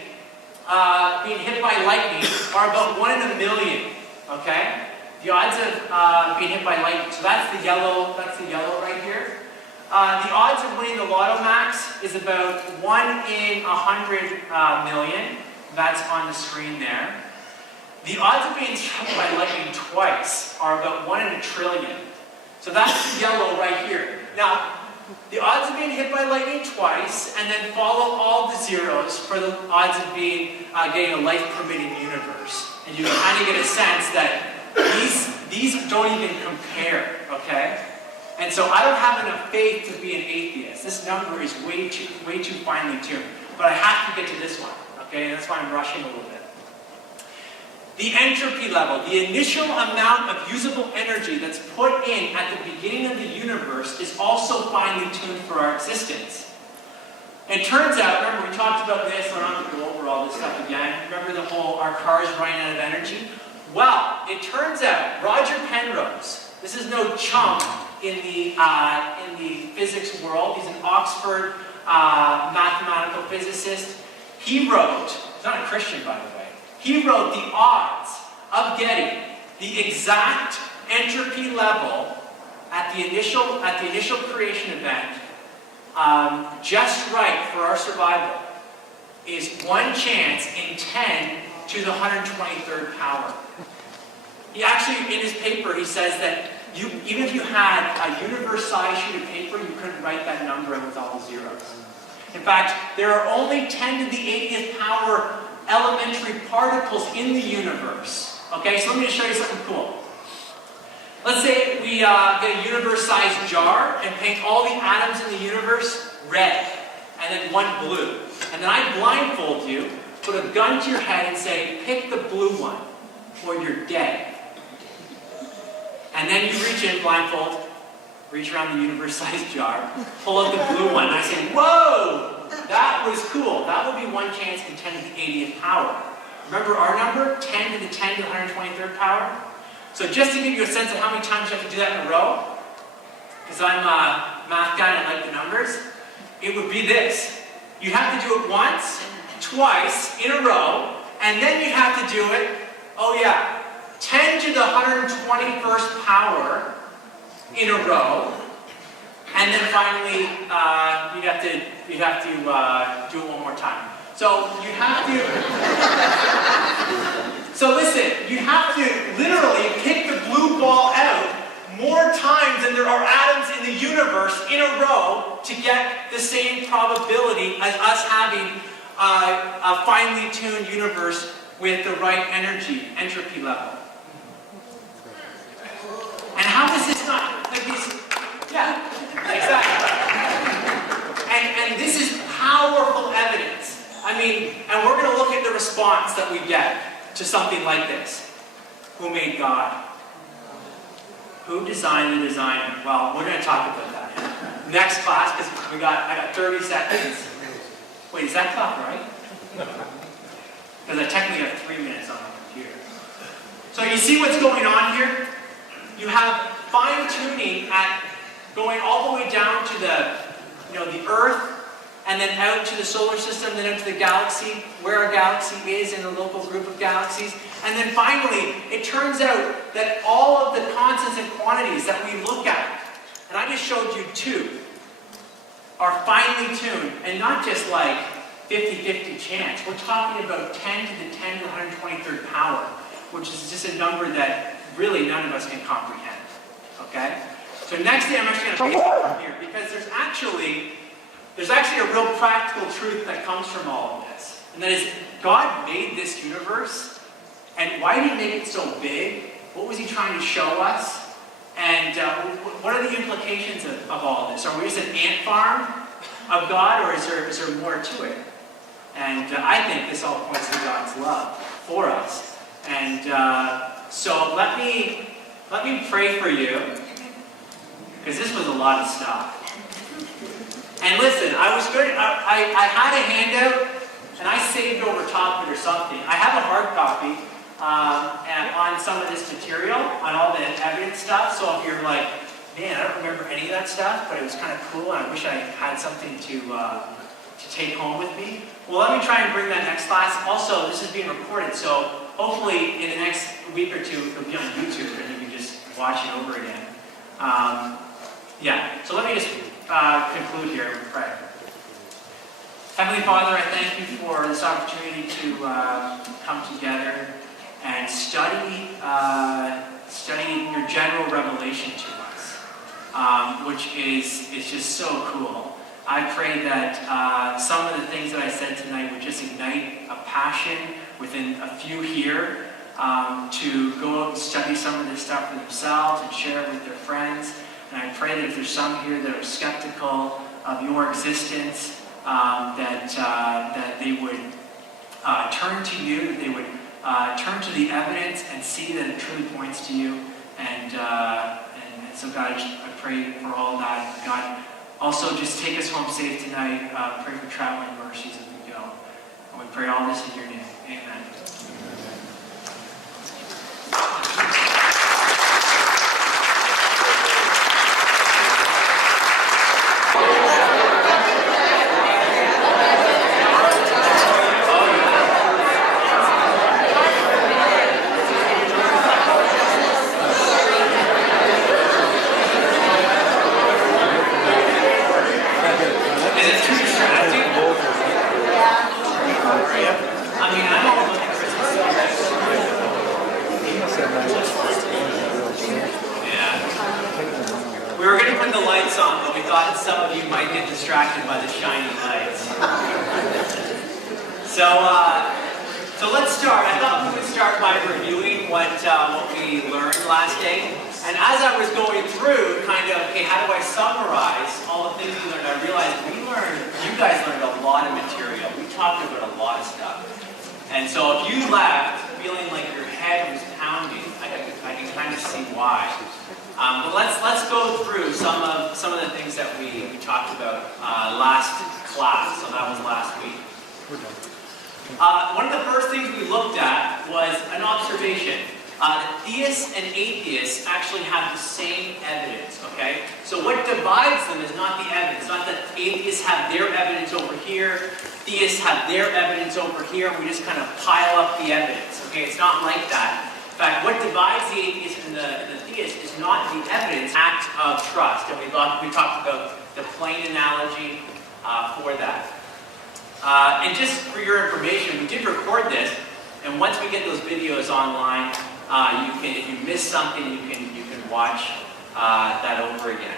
being hit by lightning are about 1 in a million, okay? The odds of being hit by lightning, so that's the yellow right here. The odds of winning the Lotto Max is about 1 in 100 million. That's on the screen there. The odds of being struck by lightning twice are about 1 in a trillion. So that's the yellow right here. Now, the odds of being hit by lightning twice, and then follow all the zeros for the odds of being getting a life-permitting universe. And you kind of get a sense that these don't even compare, okay? And so I don't have enough faith to be an atheist. This number is way too finely tuned. But I have to get to this one, okay? And that's why I'm rushing a little bit. The entropy level, the initial amount of usable energy that's put in at the beginning of the universe, is also finely tuned for our existence. It turns out, remember we talked about this, I don't have to go over all this stuff again. Remember the whole, our cars running out of energy? Well, it turns out, Roger Penrose, this is no chump in the physics world, he's an Oxford mathematical physicist. He wrote, he's not a Christian by the way, he wrote the odds of getting the exact entropy level at the initial creation event just right for our survival is 1 chance in 10 to the 123rd power. He actually, in his paper, he says that even if you had a universe-sized sheet of paper, you couldn't write that number in with all the zeros. In fact, there are only 10 to the 80th power elementary particles in the universe. Okay, so let me just show you something cool. Let's say we get a universe-sized jar and paint all the atoms in the universe red, and then 1 blue. And then I blindfold you, put a gun to your head and say, pick the blue one, or you're dead. And then you reach in, blindfold, reach around the universe-sized jar, pull out the blue one, and I say, whoa! That was cool. That would be 1 chance in 10 to the 80th power. Remember our number? 10 to the 10 to the 123rd power? So just to give you a sense of how many times you have to do that in a row, because I'm a math guy and I like the numbers, it would be this. You'd have to do it once, twice, in a row, and then you'd have to do it, 10 to the 121st power in a row, and then finally, you'd have to do it one more time. So you have to. So listen, you have to literally pick the blue ball out more times than there are atoms in the universe in a row to get the same probability as us having a finely tuned universe with the right entropy level. And how does this not like these? Yeah. Exactly. And this is powerful evidence. I mean, and we're going to look at the response that we get to something like this. Who made God? Who designed the designer? Well, we're going to talk about that next class because I got 30 seconds. Wait, is that clock right? Because I technically have 3 minutes on my computer. So you see what's going on here? You have fine-tuning at going all the way down to the Earth, and then out to the solar system, then out to the galaxy, where our galaxy is in a local group of galaxies. And then finally, it turns out that all of the constants and quantities that we look at, and I just showed you 2, are finely tuned, and not just like 50-50 chance. We're talking about 10 to the 10 to the 123rd power, which is just a number that really none of us can comprehend. Okay? So next day I'm actually going to pick up here, because there's actually a real practical truth that comes from all of this. And that is, God made this universe, and why did he make it so big? What was he trying to show us? And what are the implications of all of this? Are we just an ant farm of God, or is there more to it? And I think this all points to God's love for us. And so let me pray for you, because this was a lot of stuff. And listen, I was good. I had a handout, and I saved over top of it or something. I have a hard copy on some of this material, on all the evidence stuff. So if you're like, man, I don't remember any of that stuff, but it was kind of cool, and I wish I had something to take home with me. Well, let me try and bring that next class. Also, this is being recorded, so hopefully in the next week or two, it'll be on YouTube, and you can just watch it over again. So let me just conclude here and pray. Heavenly Father, I thank you for this opportunity to come together and study your general revelation to us, which is just so cool. I pray that some of the things that I said tonight would just ignite a passion within a few here to go out and study some of this stuff for themselves and share it with their friends. And I pray that if there's some here that are skeptical of your existence, that they would turn to you, that they would turn to the evidence and see that it truly points to you. And so God, I pray for all that. God, also just take us home safe tonight. Pray for traveling mercies as we go. And we pray all this in your name. Amen. So let's start. I thought we would start by reviewing what we learned last day. And as I was going through, how do I summarize all the things we learned? I realized you guys learned a lot of material. We talked about a lot of stuff. And so if you left feeling like your head was pounding, I can kind of see why. But let's go through some of the things that we talked about last class. So that was last week. We're done. One of the first things we looked at was an observation. Theists and atheists actually have the same evidence, okay? So what divides them is not the evidence. Not that atheists have their evidence over here, theists have their evidence over here, and we just kind of pile up the evidence, okay? It's not like that. In fact, what divides the atheist and the theist is not the evidence, act of trust. And we talked about the plane analogy for that. And just for your information, we did record this, and once we get those videos online, if you miss something, you can watch that over again.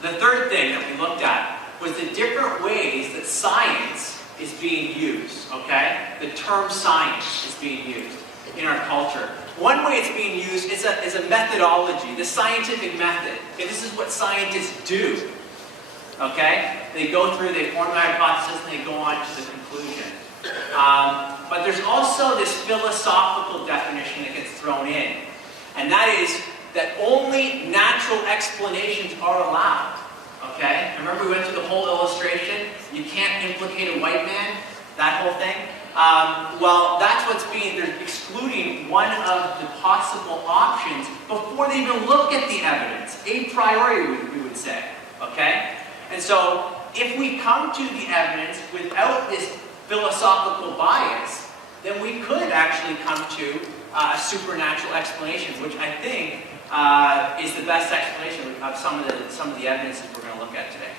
The third thing that we looked at was the different ways that science is being used, okay? The term science is being used in our culture. One way it's being used is a methodology, the scientific method. Okay, this is what scientists do. Okay? They go through, they form a hypothesis, and they go on to the conclusion. But there's also this philosophical definition that gets thrown in. And that is that only natural explanations are allowed. Okay? Remember we went through the whole illustration? You can't implicate a white man, that whole thing. Well, that's what's they're excluding one of the possible options before they even look at the evidence. A priori, we would say. Okay? And so, if we come to the evidence without this philosophical bias, then we could actually come to a supernatural explanation, which I think is the best explanation of some of the evidences we're going to look at today.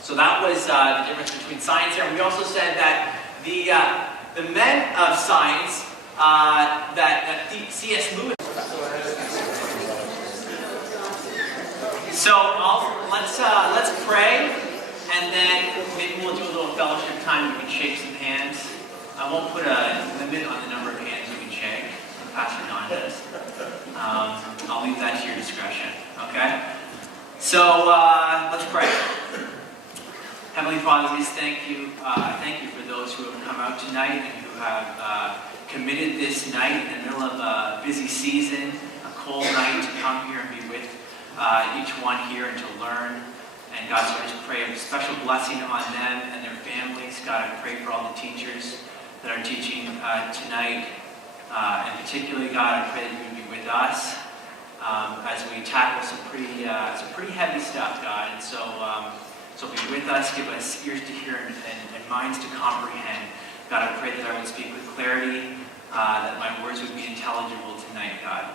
So that was the difference between science here. And we also said that the men of science that C.S. Lewis. So let's pray, and then maybe we'll do a little fellowship time. You can shake some hands. I won't put a limit on the number of hands you can shake. Pastor Don does. I'll leave that to your discretion. Okay. So let's pray. Heavenly Father, we just thank you for those who have come out tonight and who have committed this night in the middle of a busy season, a cold night, to come here and be with each one here and to learn. And God, so I just pray a special blessing on them and their families. God, I pray for all the teachers that are teaching tonight. And particularly, God, I pray that you would be with us as we tackle some pretty heavy stuff, God. And so be with us, give us ears to hear and minds to comprehend. God, I pray that I would speak with clarity, that my words would be intelligible tonight, God. I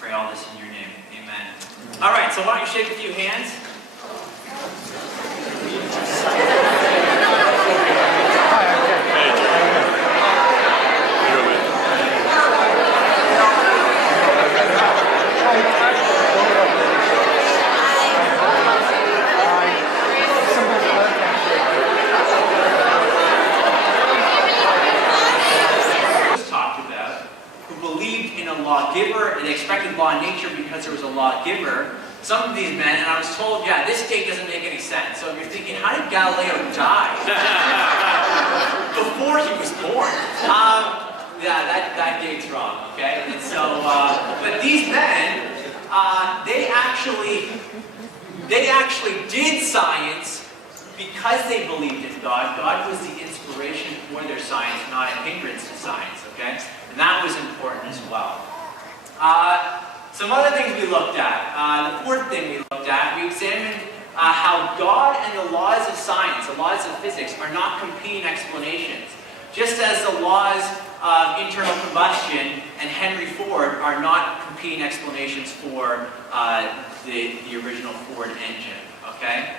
pray all this in your name. Amen. All right, so why don't you shake a few hands? Lawgiver, and they expected law in nature because there was a lawgiver. Some of these men, and I was told, yeah, this date doesn't make any sense. So if you're thinking, how did Galileo die? Before he was born. Yeah, that date's wrong, okay? And so, but these men, they actually did science because they believed in God. God was the inspiration for their science, not a hindrance to science, okay? And that was important as well. Some other things we looked at. The fourth thing we looked at, we examined how God and the laws of science, the laws of physics, are not competing explanations. Just as the laws of internal combustion and Henry Ford are not competing explanations for the original Ford engine. Okay?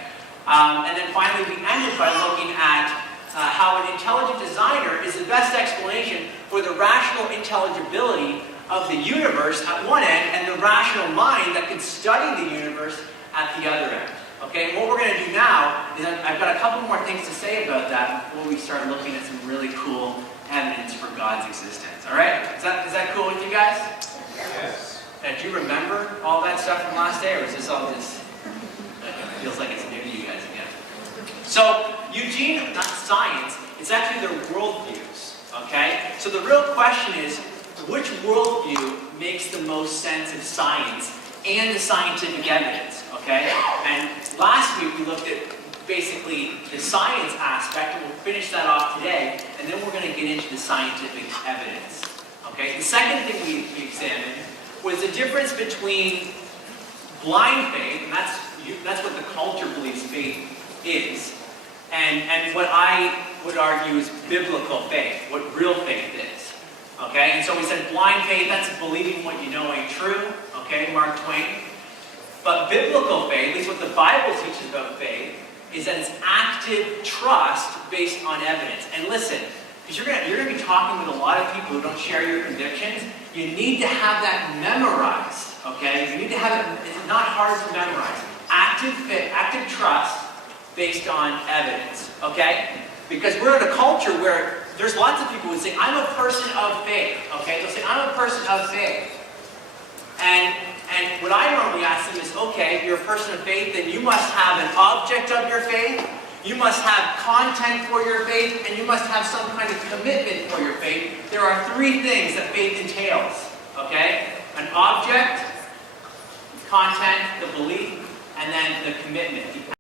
And then finally we ended by looking at how an intelligent designer is the best explanation for the rational intelligibility of the universe at one end and the rational mind that can study the universe at the other end. Okay, and what we're going to do now is I've got a couple more things to say about that before we start looking at some really cool evidence for God's existence. All right? Is that cool with you guys? Yes. And do you remember all that stuff from last day, or is this all just feels like it's new to you guys again? So, Eugene, not science, it's actually their worldviews. Okay? So the real question is, which worldview makes the most sense of science and the scientific evidence? Okay? And last week we looked at basically the science aspect, and we'll finish that off today, and then we're going to get into the scientific evidence. Okay? The second thing we examined was the difference between blind faith, and that's what the culture believes faith is, and what I would argue is biblical faith, what real faith is. Okay? And so we said blind faith, that's believing what you know ain't true. Okay? Mark Twain. But biblical faith, at least what the Bible teaches about faith, is that it's active trust based on evidence. And listen, because you're going to be talking with a lot of people who don't share your convictions, you need to have that memorized. Okay? You need to have it, it's not hard to memorize. Active trust based on evidence. Okay? Because we're in a culture where there's lots of people who say, I'm a person of faith. Okay? They'll say, I'm a person of faith. And what I normally ask them is, okay, you're a person of faith, then you must have an object of your faith, you must have content for your faith, and you must have some kind of commitment for your faith. There are three things that faith entails, okay? An object, content, the belief, and then the commitment.